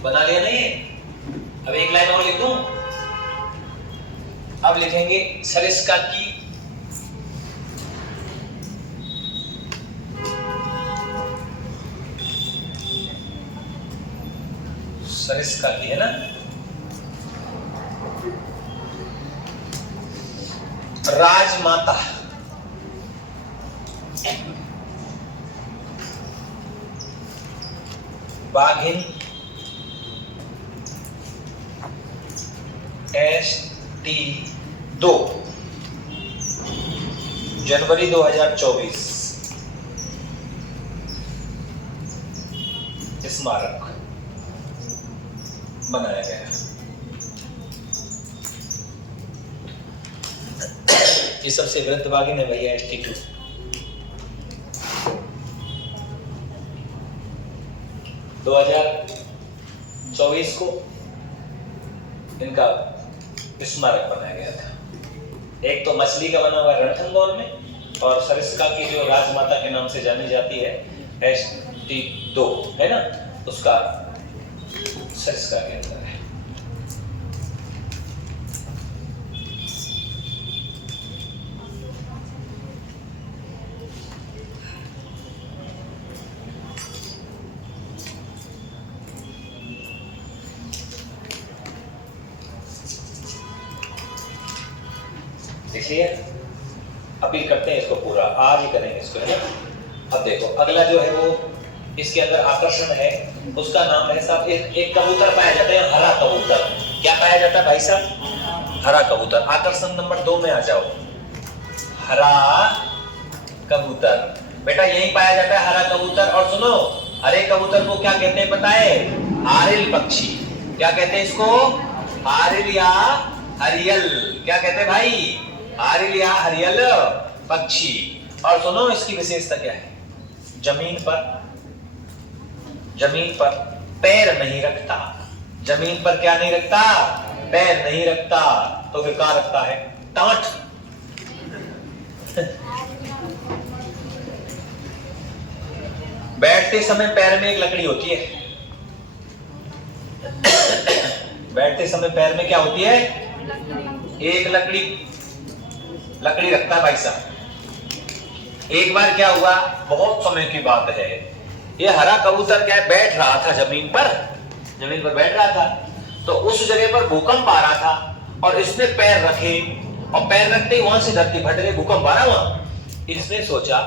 बना लिया नहीं? अब एक लाइन और लिख दूं। अब लिखेंगे सरिस्का की सरिस्का की है ना राजमाता। बाघिन ST2 जनवरी 2024 स्मारक बनाया गया। ये सबसे वृद्ध बाघिन है भैया ST2। दो 2024 को इनका स्मारक बनाया गया था। एक तो मछली का बना हुआ है रणथंभौर में, और सरिस्का की जो राजमाता के नाम से जानी जाती है ST2 है ना, उसका सरिस्का के अंदर है। देखिए अपील करते हैं इसको पूरा आज ही करेंगे इसको, है ना। अब देखो अगला जो है वो इसके अंदर आकर्षण है, उसका नाम है साहब एक कबूतर पाया जाता है, हरा कबूतर। क्या पाया जाता है भाई साहब? हरा कबूतर। आकर्षण नंबर 2 में आ जाओ, हरा कबूतर। बेटा यही पाया जाता है हरा कबूतर। और सुनो, हरे कबूतर को क्या कहते हैं पता है? हारिल पक्षी। क्या कहते हैं इसको? हारिल या हरियल। क्या कहते हैं भाई? हारिल या हरियल पक्षी। और सुनो इसकी विशेषता क्या है? जमीन पर पैर नहीं रखता। जमीन पर क्या नहीं रखता? पैर नहीं रखता। तो फिर क्या रखता है? टांट। बैठते समय पैर में एक लकड़ी होती है। बैठते समय पैर में क्या होती है? एक लकड़ी रखता है भाई साहब। एक बार क्या हुआ, बहुत समय की बात है, ये हरा कबूतर क्या है, बैठ रहा था जमीन पर बैठ रहा था। तो उस जगह पर भूकंप आ रहा था और इसने पैर रखे, और पैर रखते ही वहां से धरती फट गई, भूकंप आ रहा वहां। इसने सोचा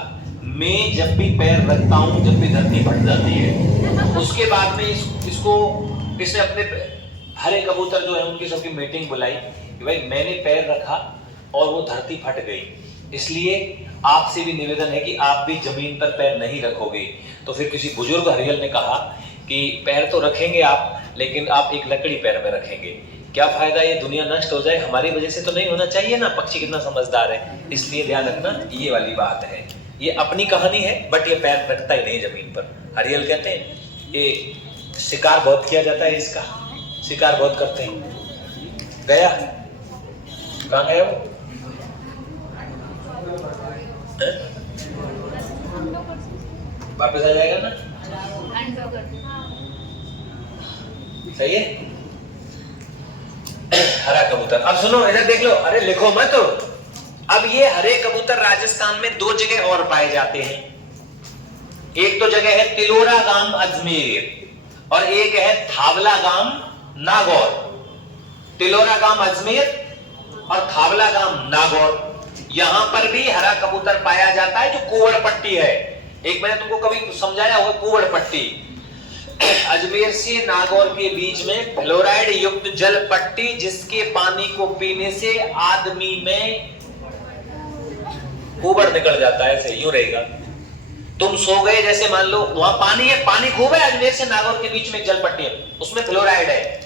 मैं जब भी पैर रखता हूं जब भी धरती फट जाती है। उसके बाद में इसने अपने हरे कबूतर जो है उनकी सबकी मीटिंग बुलाई कि भाई मैंने पैर रखा और वो धरती फट गई, इसलिए आपसे भी निवेदन है कि आप भी जमीन पर पैर नहीं रखोगे। तो फिर किसी बुजुर्ग हरियल ने कहा कि पैर तो रखेंगे आप, लेकिन आप एक लकड़ी पैर में रखेंगे। क्या फायदा ये दुनिया नष्ट हो जाए, हमारी वजह से तो नहीं होना चाहिए ना। पक्षी कितना समझदार है, इसलिए ध्यान रखना, ये वाली बात है। ये अपनी कहानी है, बट ये पैर रखता ही नहीं जमीन पर। हरियल कहते हैं ये शिकार बहुत किया जाता है, इसका शिकार बहुत करते हैं। गया कहाँ गया वो? वापस आ जाएगा ना? सही है। हरा कबूतर। अब सुनो इधर देख लो, अरे लिखो मत। अब ये हरे कबूतर राजस्थान में 2 जगह और पाए जाते हैं। एक तो जगह है तिलोरा गांव अजमेर, और एक है थावला गांव नागौर। तिलोरा गांव अजमेर और थावला गांव नागौर, यहां पर भी हरा कबूतर पाया जाता है, जो कुवड़ पट्टी है। एक मैंने तुमको कभी समझाया होगा, कुवड़ पट्टी। अजमेर से नागौर के बीच में फ्लोराइड युक्त जल पट्टी, जिसके पानी को पीने से आदमी में कुवड़ निकल जाता है। ऐसे यूं रहेगा, तुम सो गए जैसे मान लो, वहां पानी है, पानी खूब है। अजमेर से नागौर के बीच में जल पट्टी है, उसमें फ्लोराइड है,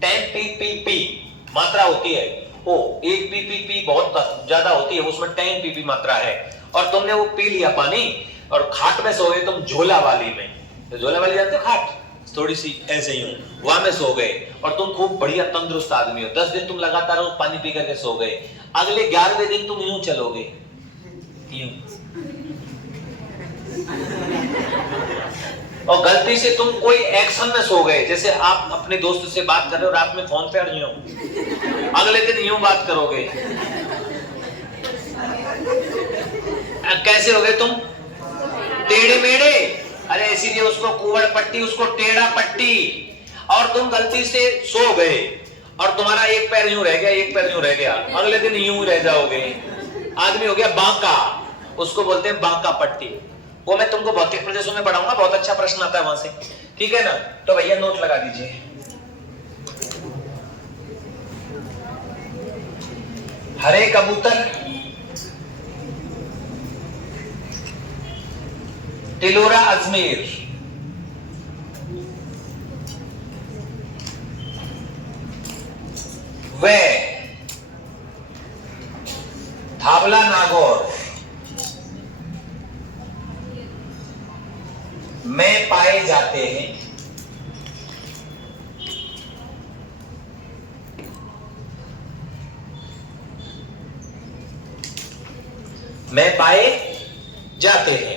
10 ppp मात्रा होती है। ओ 1 ppp बहुत ज्यादा होती है, उसमें 10 pp मात्रा है। और तुमने वो पी लिया पानी, और खाट में सो गए तुम झोला वाली में। तो झोला वाली जानते हो, खाट थोड़ी सी ऐसे ही वहां में सो गए, और तुम खूब बढ़िया तंदुरुस्त आदमी हो। 10 दिन तुम लगातार उस पानी पी करके सो गए। अगले 11वें दिन तुम यूं चलोगे, यूं, और गलती से तुम कोई एक्शन में सो गए। जैसे आप अपने दोस्त से बात कर रहे हो रात में फोन पे, और यूं अगले दिन यूं बात करोगे। कैसे हो गए तुम? टेढ़े मेढ़े। अरे इसीलिए उसको कुवड़ पट्टी, उसको टेढ़ा पट्टी। और तुम गलती से सो गए, और तुम्हारा एक पैर यूं रह गया, एक पैर यूं रह गया, अगले दिन यूं रह जाओगे। आदमी हो गया बांका, उसको बोलते हैं बांका पट्टी। वो मैं तुमको भौतिक प्रदेशों में पढ़ाऊंगा, बहुत अच्छा प्रश्न आता है वहां से ठीक है ना? तो भैया नोट लगा दीजिए। हरे कबूतर, टिलोरा अजमेर, वे धावला नागौर में पाए जाते हैं। में पाए जाते हैं।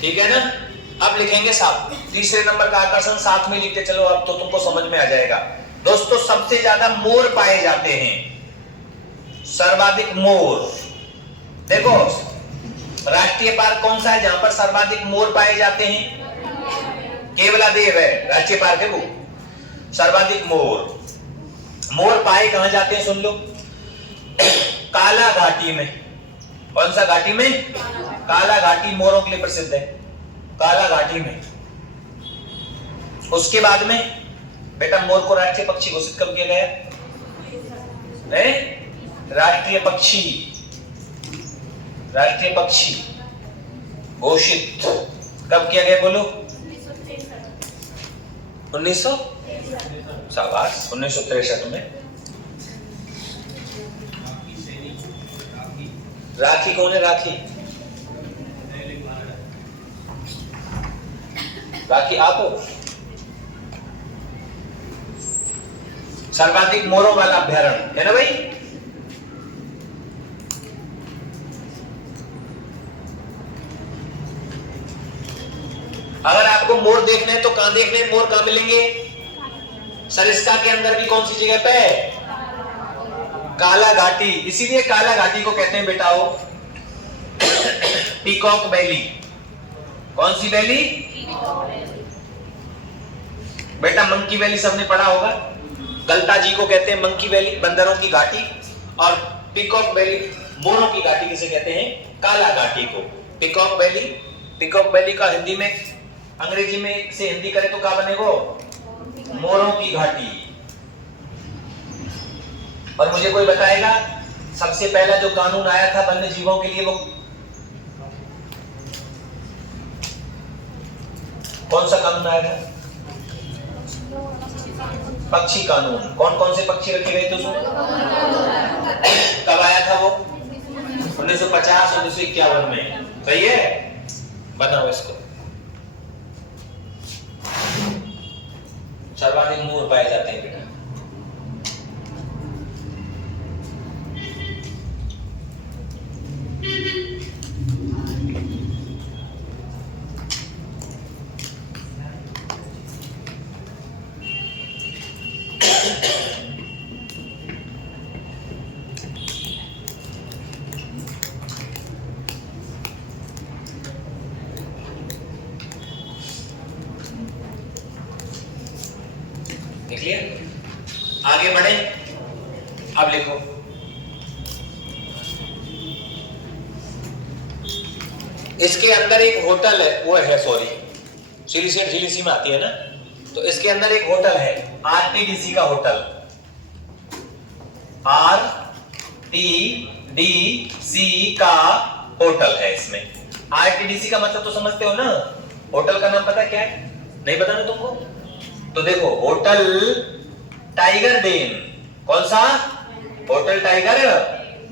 ठीक है ना? अब लिखेंगे साथ। तीसरे नंबर का आकर्षण साथ में लिखते चलो, अब तो तुमको समझ में आ जाएगा। दोस्तों सबसे ज्यादा मोर पाए जाते हैं, सर्वाधिक मोर। देखो राष्ट्रीय पार्क कौन सा है जहां पर सर्वाधिक मोर पाए जाते हैं? केवलादेव है राष्ट्रीय पार्क है वो। सर्वाधिक मोर, मोर पाए कहां जाते हैं सुन लो, काला घाटी में। कौन सा घाटी में? काला घाटी मोरों के लिए प्रसिद्ध है, काला घाटी में। उसके बाद में बेटा मोर को राष्ट्रीय पक्षी घोषित कब किया गया है? राष्ट्रीय पक्षी, राष्ट्रीय पक्षी घोषित कब किया गया बोलो? 1900 शाबाश 1963 में। राखी कौन है? राखी, राखी आप हो। सर्वाधिक मोरों वाला अभ्यारण्य है ना भाई? अगर आपको मोर देखने हैं तो कहां देखने हैं? मोर कहां मिलेंगे? सरिस्का के अंदर भी कौन सी जगह पे? काला घाटी। इसीलिए काला घाटी को कहते हैं बेटा वो पीकॉक वैली। कौन सी वैली? बेटा मंकी वैली सबने पढ़ा होगा। गलता जी को कहते हैं मंकी वैली, बंदरों की घाटी। और पीकॉक वैली, मोरों की घाटी किसे कहते हैं? काला घाटी को पीकॉक वैली। पीकॉक वैली का हिंदी में, अंग्रेजी में से हिंदी करें तो क्या बनेगा? मोरों की घाटी। और मुझे कोई बताएगा सबसे पहला जो कानून आया था वन्य जीवों के लिए वो कौन सा कानून आया था? पक्षी कानून। कौन कौन से पक्षी रखे गए थे उसमें? कब आया था वो? 1950 1951 में। सही है, बनाओ इसको। सर्वाधिक मोर पाए जाते हैं बेटा। देख लिया? आगे बढ़े, अब लिखो इसके अंदर एक होटल है, वो है सॉरी सिलीसेट झिलीसी में आती है ना, तो इसके अंदर एक होटल है आरटीडीसी का होटल। आरटीडीसी का होटल है इसमें। आरटीडीसी का मतलब तो समझते हो ना? होटल का नाम पता क्या है? नहीं पता ना तुमको? तो देखो होटल टाइगर डेन। कौन सा? Hotel tiger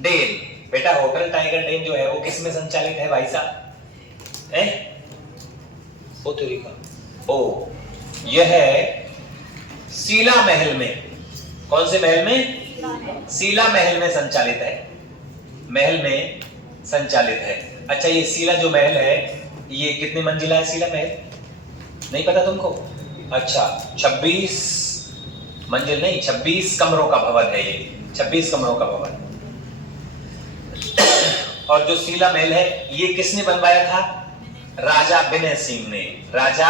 den. बेटा होटल टाइगर डेन जो है वो किस में संचालित है भाई साहब? वो तो लिखा ओ, यह है शीला महल में। कौन से महल में? शीला महल में संचालित है। महल में संचालित है। अच्छा ये शीला जो महल है ये कितने मंजिला है? शीला महल नहीं पता तुमको? अच्छा 26 मंजिल नहीं, 26 कमरों का भवन है ये। 26 कमरों का भवन। और जो शीला महल है ये किसने बनवाया था? राजा विनय सिंह ने। राजा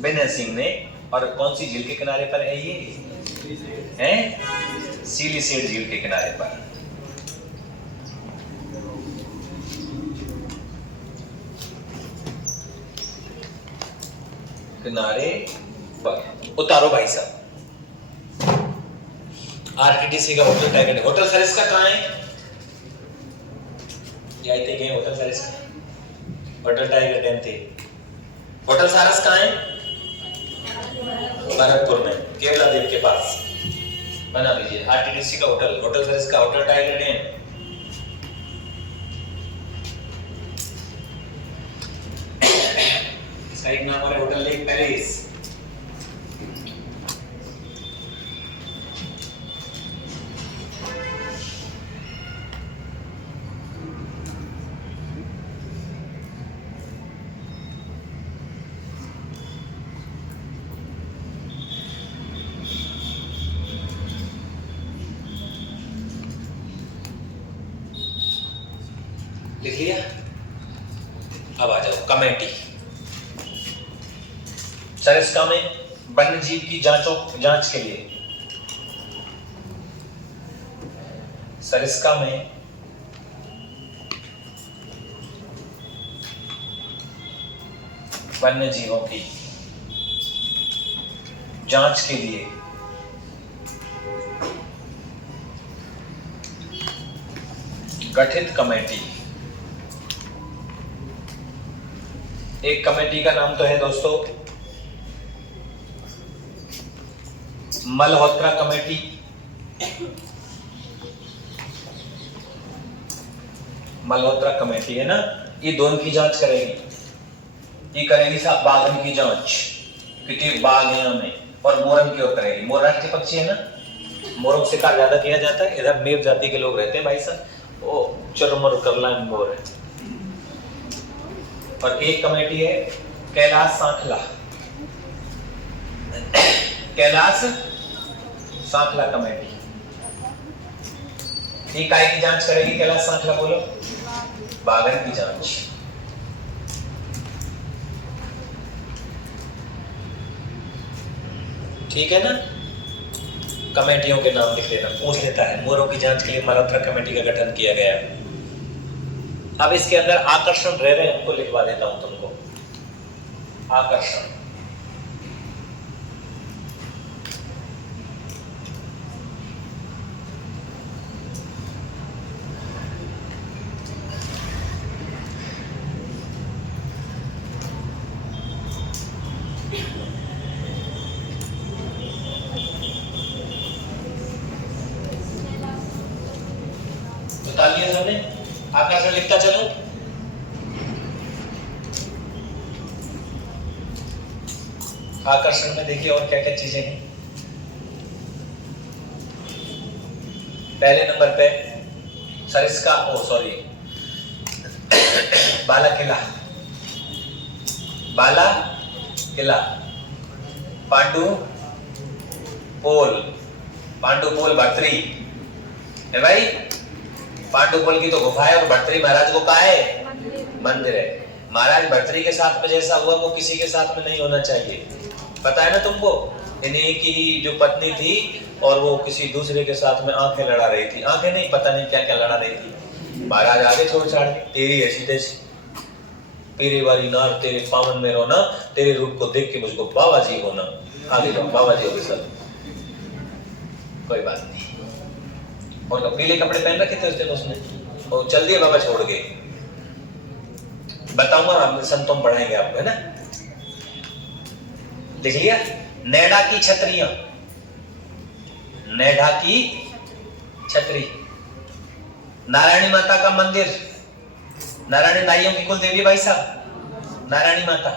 विनय सिंह ने और कौन सी झील के किनारे पर है ये? है सिलिसेट झील के किनारे पर। किनारे पर उतारो भाई साहब। आरटीडीसी का होटल टाइगर, होटल सरिस्का कहाँ है? यही थे hotel Sariska, hotel tiger dam थे। होटल सारस कहाँ है? भरतपुर में, केवला देव के पास। बना लीजिए आरटीडीसी का hotel, hotel Sariska, hotel tiger dam. इसका एक नाम है होटल लेक पैलेस। लिख लिया? अब आ जाओ कमेटी। सरिस्का में वन्य जीव की जांच के लिए, सरिस्का में वन्य जीवों की जांच के लिए गठित कमेटी। एक कमेटी का नाम तो है दोस्तों मल्होत्रा कमेटी। मल्होत्रा कमेटी है ना, ये दोनों की जांच करेगी। ये करेगी साहब बाघन की जांच, कितने बाघ हैं हमें, और मोरंग की ओर करेगी। मोर राष्ट्रीय पक्षी है ना, मोरों से शिकार ज्यादा किया जाता है। इधर मेव जाति के लोग रहते हैं भाई साहब, वो चरमर करला मोर है। और एक कमेटी है कैलाश सांखला, कैलाश सांखला कमेटी। ठीक काय की जांच करेगी कैलाश सांखला? बोलो, बाघन की जांच। ठीक है ना, कमेटियों के नाम लिख लेना, पूछ लेता है। मोरों की जांच के लिए मल्होत्रा कमेटी का गठन किया गया। अब इसके अंदर आकर्षण रह रहे हैं, हमको लिखवा देता हूं तुमको। आकर्षण बता लिया सबने? आकर्षण लिखता चलो। आकर्षण में देखिए और क्या क्या चीजें हैं। पहले नंबर पे सरिस्का, ओ सॉरी, बाला किला, बाला किला, पांडु पोल, पांडु पोल भर्तरी है भाई। पांडु पोल की तो गुफा है, और भर्तरी महाराज को कहा है? मंदिर है। महाराज भर्तरी के साथ में जैसा हुआ वो किसी के साथ में नहीं होना चाहिए, पता है ना तुमको। इन्हीं की जो पत्नी थी और वो किसी दूसरे के साथ में आंखें लड़ा रही थी, आंखें नहीं पता नहीं क्या क्या लड़ा रही थी। महाराज आगे छोड़ छाड़ के, तेरी ऐसी तैसी पीरे वाली नार तेरे पावन में रोना, तेरे रूप को देख के मुझको बाबा जी होना। आगे जाओ, बाबा जी होगे सब, कोई बात नहीं। और पीले कपड़े पहन रखे थे उस दिन उसने, और चल दिए बाबा छोड़ के। बताऊंगा, हम संतों पढ़ाएंगे आपको, है ना। देख लिया? नैडा की छतरियां, नैडा की छतरी। नारायणी माता का मंदिर, नारायणी नाइयों की कुल देवी भाई साहब, नारायणी माता।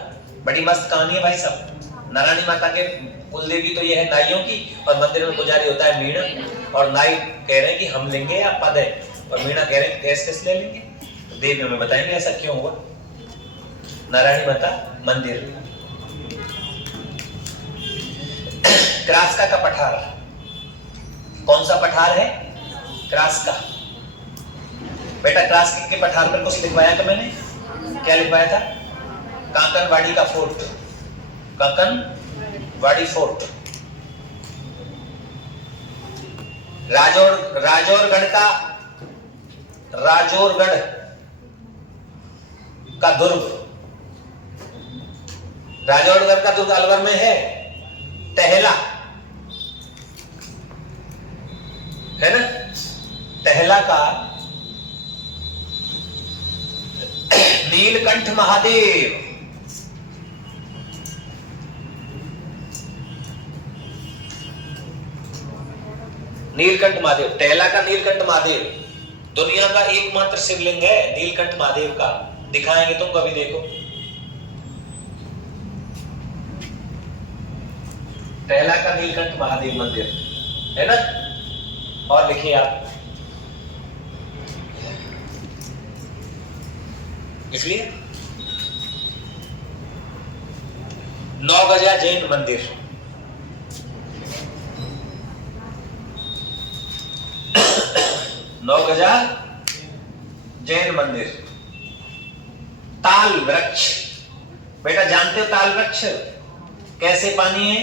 बड़ी मस्त कहानी है भाई साहब। नारायणी माता के कुल देवी तो ये है नाइयों की, और मंदिर में पुजारी होता है मीणा। और नाई कह रहे हैं कि हम लेंगे या पद है, और मीणा कह रहे हैं कैसे कैसे ले लेंगे। देव में बताएंगे ऐसा क्यों हुआ। नारायणी माता मंदिर। क्रास्का का पठार, कौन सा पठार है? क्रास्का। बेटा क्रास्का के पठार पर कुछ लिखवाया था मैंने, क्या लिखवाया था? कांकनवाड़ी का फोर्ट, कांकन वाड़ी फोर्ट। राजौरगढ़ का दुर्ग, राजौरगढ़ का दुर्ग अलवर में है। टहला है ना, टहला का नीलकंठ महादेव, नीलकंठ महादेव, टहला का नीलकंठ महादेव दुनिया का एकमात्र शिवलिंग है नीलकंठ महादेव का। दिखाएंगे तुम कभी, देखो। टहला का नीलकंठ महादेव मंदिर है ना। और लिखिए आप, इसलिए 9 गजा जैन मंदिर, नौ गजा जैन मंदिर। ताल वृक्ष, बेटा जानते हो ताल वृक्ष कैसे पानी है?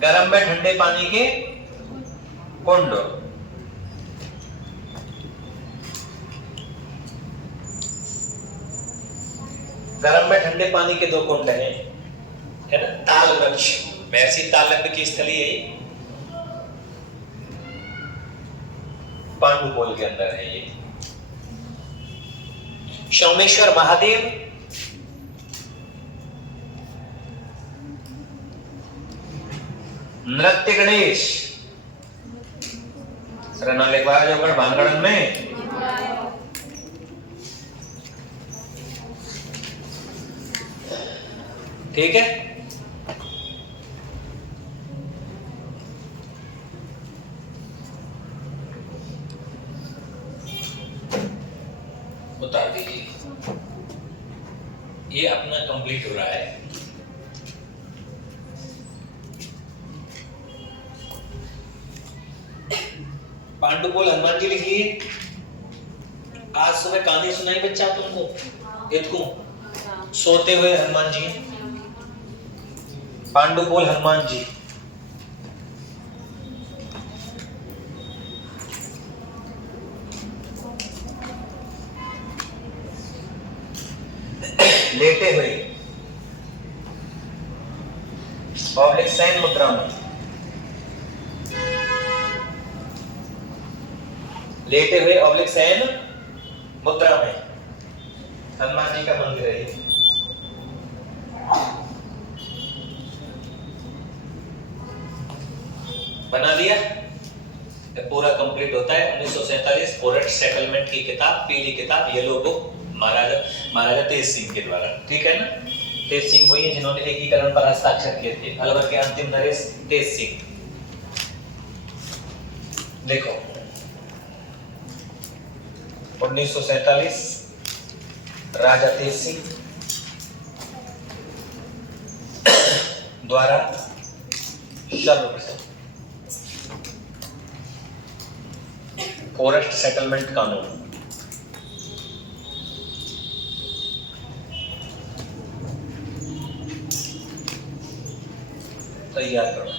गर्म में ठंडे पानी के कुंड। गर्म में ठंडे पानी के 2 कुंड हैं, है ना। ताल वृक्ष महर्षि तालव्य की स्थली है, पांडुपोल के अंदर है ये। सोमेश्वर महादेव, नृत्य गणेश, रनालेगढ़ भांगड़न में। ठीक है, उतार दीजिए। ये अपना कंप्लीट हो रहा है। पांडुपोल हनुमान जी लिख लिए। आज सुबह कहानी सुनाई बच्चा तुमको, इतको सोते हुए हनुमान जी, पांडुपोल हनुमान जी। लेटे हुए ऑब्लिक सैन मुद्रा में, लेटे हुए ऑब्लिक सैन मुद्रा में हनुमान जी का मंदिर है। बना दिया, पूरा कंप्लीट होता है। 1947 फॉरेस्ट सेटलमेंट की किताब, पीली किताब, येलो बुक, महाराजा तेज सिंह के द्वारा। ठीक है ना। तेज सिंह वही है जिन्होंने एकीकरण पर हस्ताक्षर किए थे, अलवर के अंतिम नरेश तेज सिंह। देखो 1947 राजा तेज सिंह द्वारा सर्वप्रथम फॉरेस्ट सेटलमेंट कानून तैयार करो।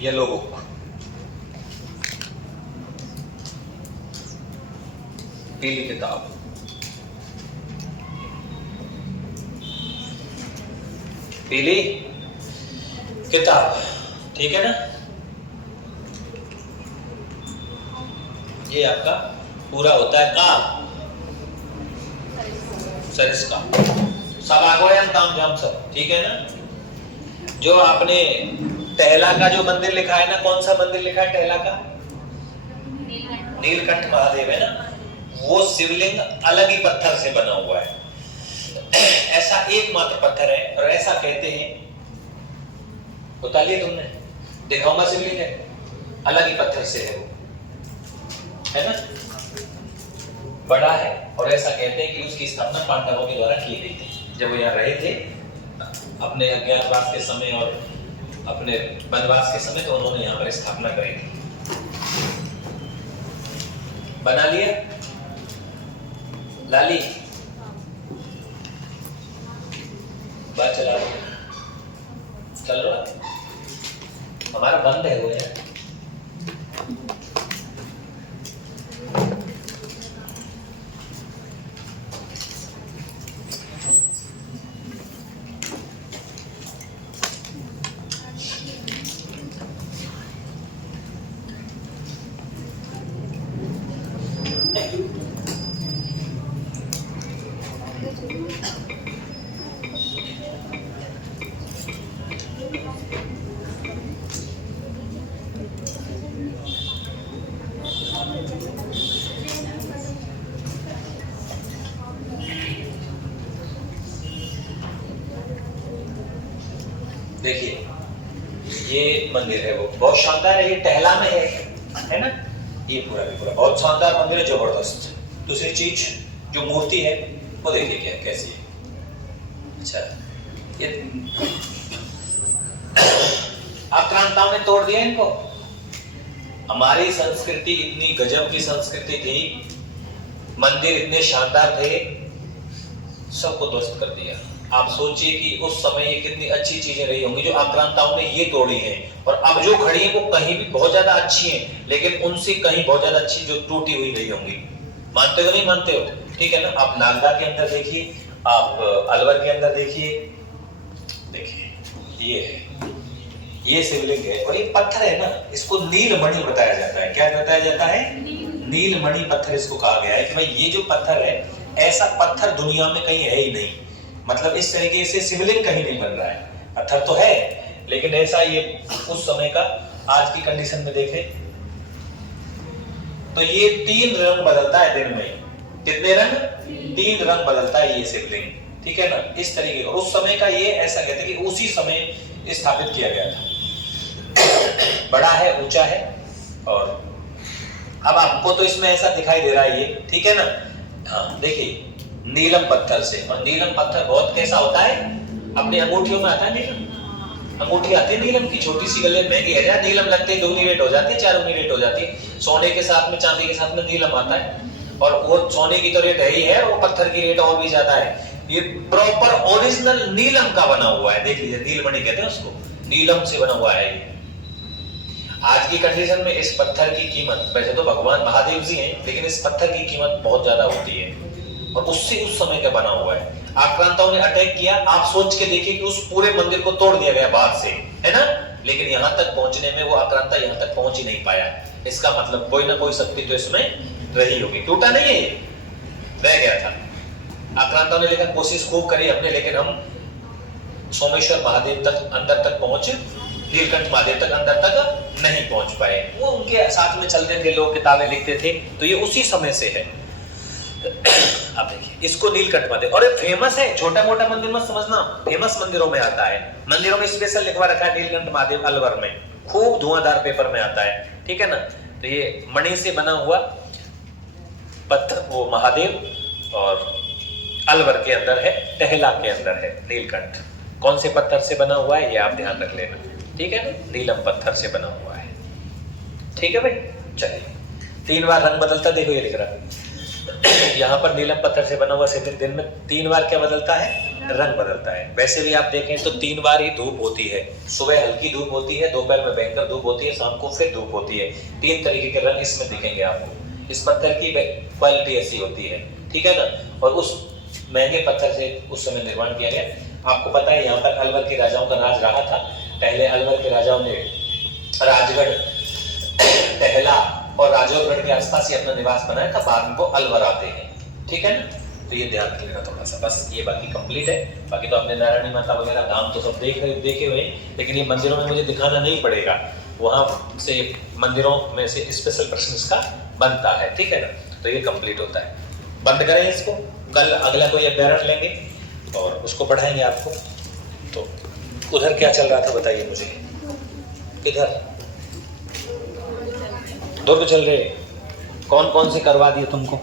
येलो बुक, पीली किताब, पीली किताब। ठीक है ना। ये आपका पूरा होता है काम, सरिस्का सब आगोयन काम जाम सब। ठीक है ना। जो आपने टहला का जो मंदिर लिखा है ना, कौन सा मंदिर लिखा है टहला का? नीलकंठ महादेव है ना। वो शिवलिंग अलग ही पत्थर से बना हुआ है। ऐसा एकमात्र पत्थर है और ऐसा कहते हैं, बता लिया तुमने, दिखाऊंगा शिवलिंग है, अलग ही पत्थर से है वो, है ना, बड़ा है। और ऐसा कहते हैं कि उसकी स्थापना पांडवों के द्वारा की गई थी। जब वो यहाँ रहे थे अपने अज्ञातवास के समय और अपने वनवास के समय, तो उन्होंने यहाँ पर स्थापना करी थी। बना लिया। लाली बात चला चल रहा हमारा बंद है वो यार। देखिए ये मंदिर है, वो बहुत शानदार है, ये टहला में है ना, ये पूरा भी पूरा बहुत शानदार मंदिर है, जबरदस्त। दूसरी चीज जो मूर्ति है वो देखिए क्या कैसी है। अच्छा ये आक्रांताओं ने तोड़ दिया इनको। हमारी संस्कृति इतनी गजब की संस्कृति थी, मंदिर इतने शानदार थे, सबको ध्वस्त कर दिया। आप सोचिए कि उस समय ये कितनी अच्छी चीजें रही होंगी जो आक्रांताओं ने ये तोड़ी हैं, और अब जो खड़ी है वो कहीं भी बहुत ज्यादा अच्छी हैं, लेकिन उनसे कहीं बहुत ज्यादा अच्छी जो टूटी हुई रही होंगी। मानते हो नहीं मानते हो? ठीक है ना। आप नागदा के अंदर देखिए, आप अलवर के अंदर देखिए, देखिए ये है, ये शिवलिंग है और ये पत्थर है ना, इसको नीलमणि बताया जाता है। क्या बताया जाता है? नीलमणि पत्थर इसको कहा गया है कि भाई ये जो पत्थर है, ऐसा पत्थर दुनिया में कहीं है ही नहीं। मतलब इस तरीके से शिवलिंग कहीं नहीं बन रहा है। पत्थर तो है लेकिन ऐसा ये उस समय का, आज की कंडीशन में देखें तो ये 3 रंग बदलता है दिन में। कितने रंग? 3 रंग बदलता है ये शिवलिंग, ठीक है ना। इस तरीके का उस समय का ये ऐसा कहते हैं कि उसी समय स्थापित किया गया था। बड़ा है, ऊंचा है, और अब आपको तो इसमें ऐसा दिखाई दे रहा है ये, ठीक है ना। हाँ देखिए नीलम पत्थर से, और नीलम पत्थर बहुत कैसा होता है, अपनी अंगूठियों में आता है नीलम। अंगूठी आती है नीलम की, छोटी सी गले महंगी है यार, नीलम लगते ही 2 गुनी रेट हो जाती है, 4 गुनी रेट हो जाती है। सोने के साथ में, चांदी के साथ में नीलम आता है, और वो सोने की तो रेट है ही है, और वो पत्थर की रेट और भी ज्यादा है। ये प्रॉपर ओरिजिनल नीलम का बना हुआ है, देख लीजिए, नीलमणि कहते हैं उसको, नीलम से बना हुआ है ये। आज की कंडीशन में इस पत्थर की कीमत, वैसे तो भगवान महादेव जी हैं, लेकिन इस पत्थर की कीमत बहुत ज्यादा होती है, और उससे उस समय का बना हुआ है। आक्रांताओं ने अटैक किया, आप सोच के देखिए कि उस पूरे मंदिर को तोड़ दिया गया बाहर से, है ना, लेकिन यहाँ तक पहुंचने में वो आक्रांता यहाँ तक पहुंच ही नहीं पाया। इसका मतलब कोई ना कोई शक्ति तो इसमें रही होगी। टूटा नहीं है, रह गया था। आक्रांताओं ने लेकिन कोशिश खूब करी हमने, लेकिन हम सोमेश्वर महादेव तक, अंदर तक पहुंचे, नीलकंठ महादेव तक अंदर तक नहीं पहुंच पाए। वो उनके साथ में चलते थे लोग, किताबें लिखते थे, तो ये उसी समय से है। अब देखिए इसको नीलकंठ महादेव, और ये फेमस है, छोटा मोटा मंदिर मत समझना, फेमस मंदिरों में आता है। मंदिरों में स्पेशल लिखवा रखा है नीलकंठ महादेव अलवर में, खूब धुआंधार पेपर में आता है, ठीक है ना। तो ये मणि से बना हुआ पत्थर वो महादेव, और अलवर के अंदर है, टहला के अंदर है नीलकंठ। कौन से पत्थर से बना हुआ है ये आप ध्यान रख लेना, ठीक है ना, नीलम पत्थर से बना हुआ है, ठीक है भाई। चलिए 3 बार रंग बदलता, देखो ये लिख रहा है यहाँ पर नीलम पत्थर से बना हुआ शिवलिंग दिन में 3 बार क्या बदलता है? रंग बदलता है। वैसे भी आप देखें तो 3 बार ही धूप होती है, सुबह हल्की धूप होती है, दोपहर में भयंकर धूप होती है, शाम को फिर धूप होती है। 3 तरीके के रंग इसमें दिखेंगे आपको। इस पत्थर की क्वालिटी ऐसी होती है, ठीक है ना। और उस महंगे पत्थर से उस समय निर्माण किया गया। आपको पता है यहाँ पर अलवर के राजाओं का राज रहा था। पहले अलवर के राजाओं ने राजगढ़, टहला और राजौरगढ़ के आसपास ही अपना निवास बनाया था, बाद में वो अलवर आते हैं, ठीक है ना। तो ये ध्यान रखिएगा थोड़ा सा, बस ये बाकी कंप्लीट है। बाकी तो अपने नारायणी माता वगैरह धाम तो सब देखे हुए, लेकिन ये मंदिरों में मुझे दिखाना नहीं पड़ेगा, वहाँ से मंदिरों में से स्पेशल प्रश्न इसका बनता है, ठीक है ना। तो ये कंप्लीट होता है। बंद करें इसको, कल अगला कोई अभ्यारण लेंगे और उसको पढ़ाएंगे आपको। तो उधर क्या चल रहा था बताइए मुझे, किधर दुर्ग चल रहे, कौन कौन से करवा दिए तुमको?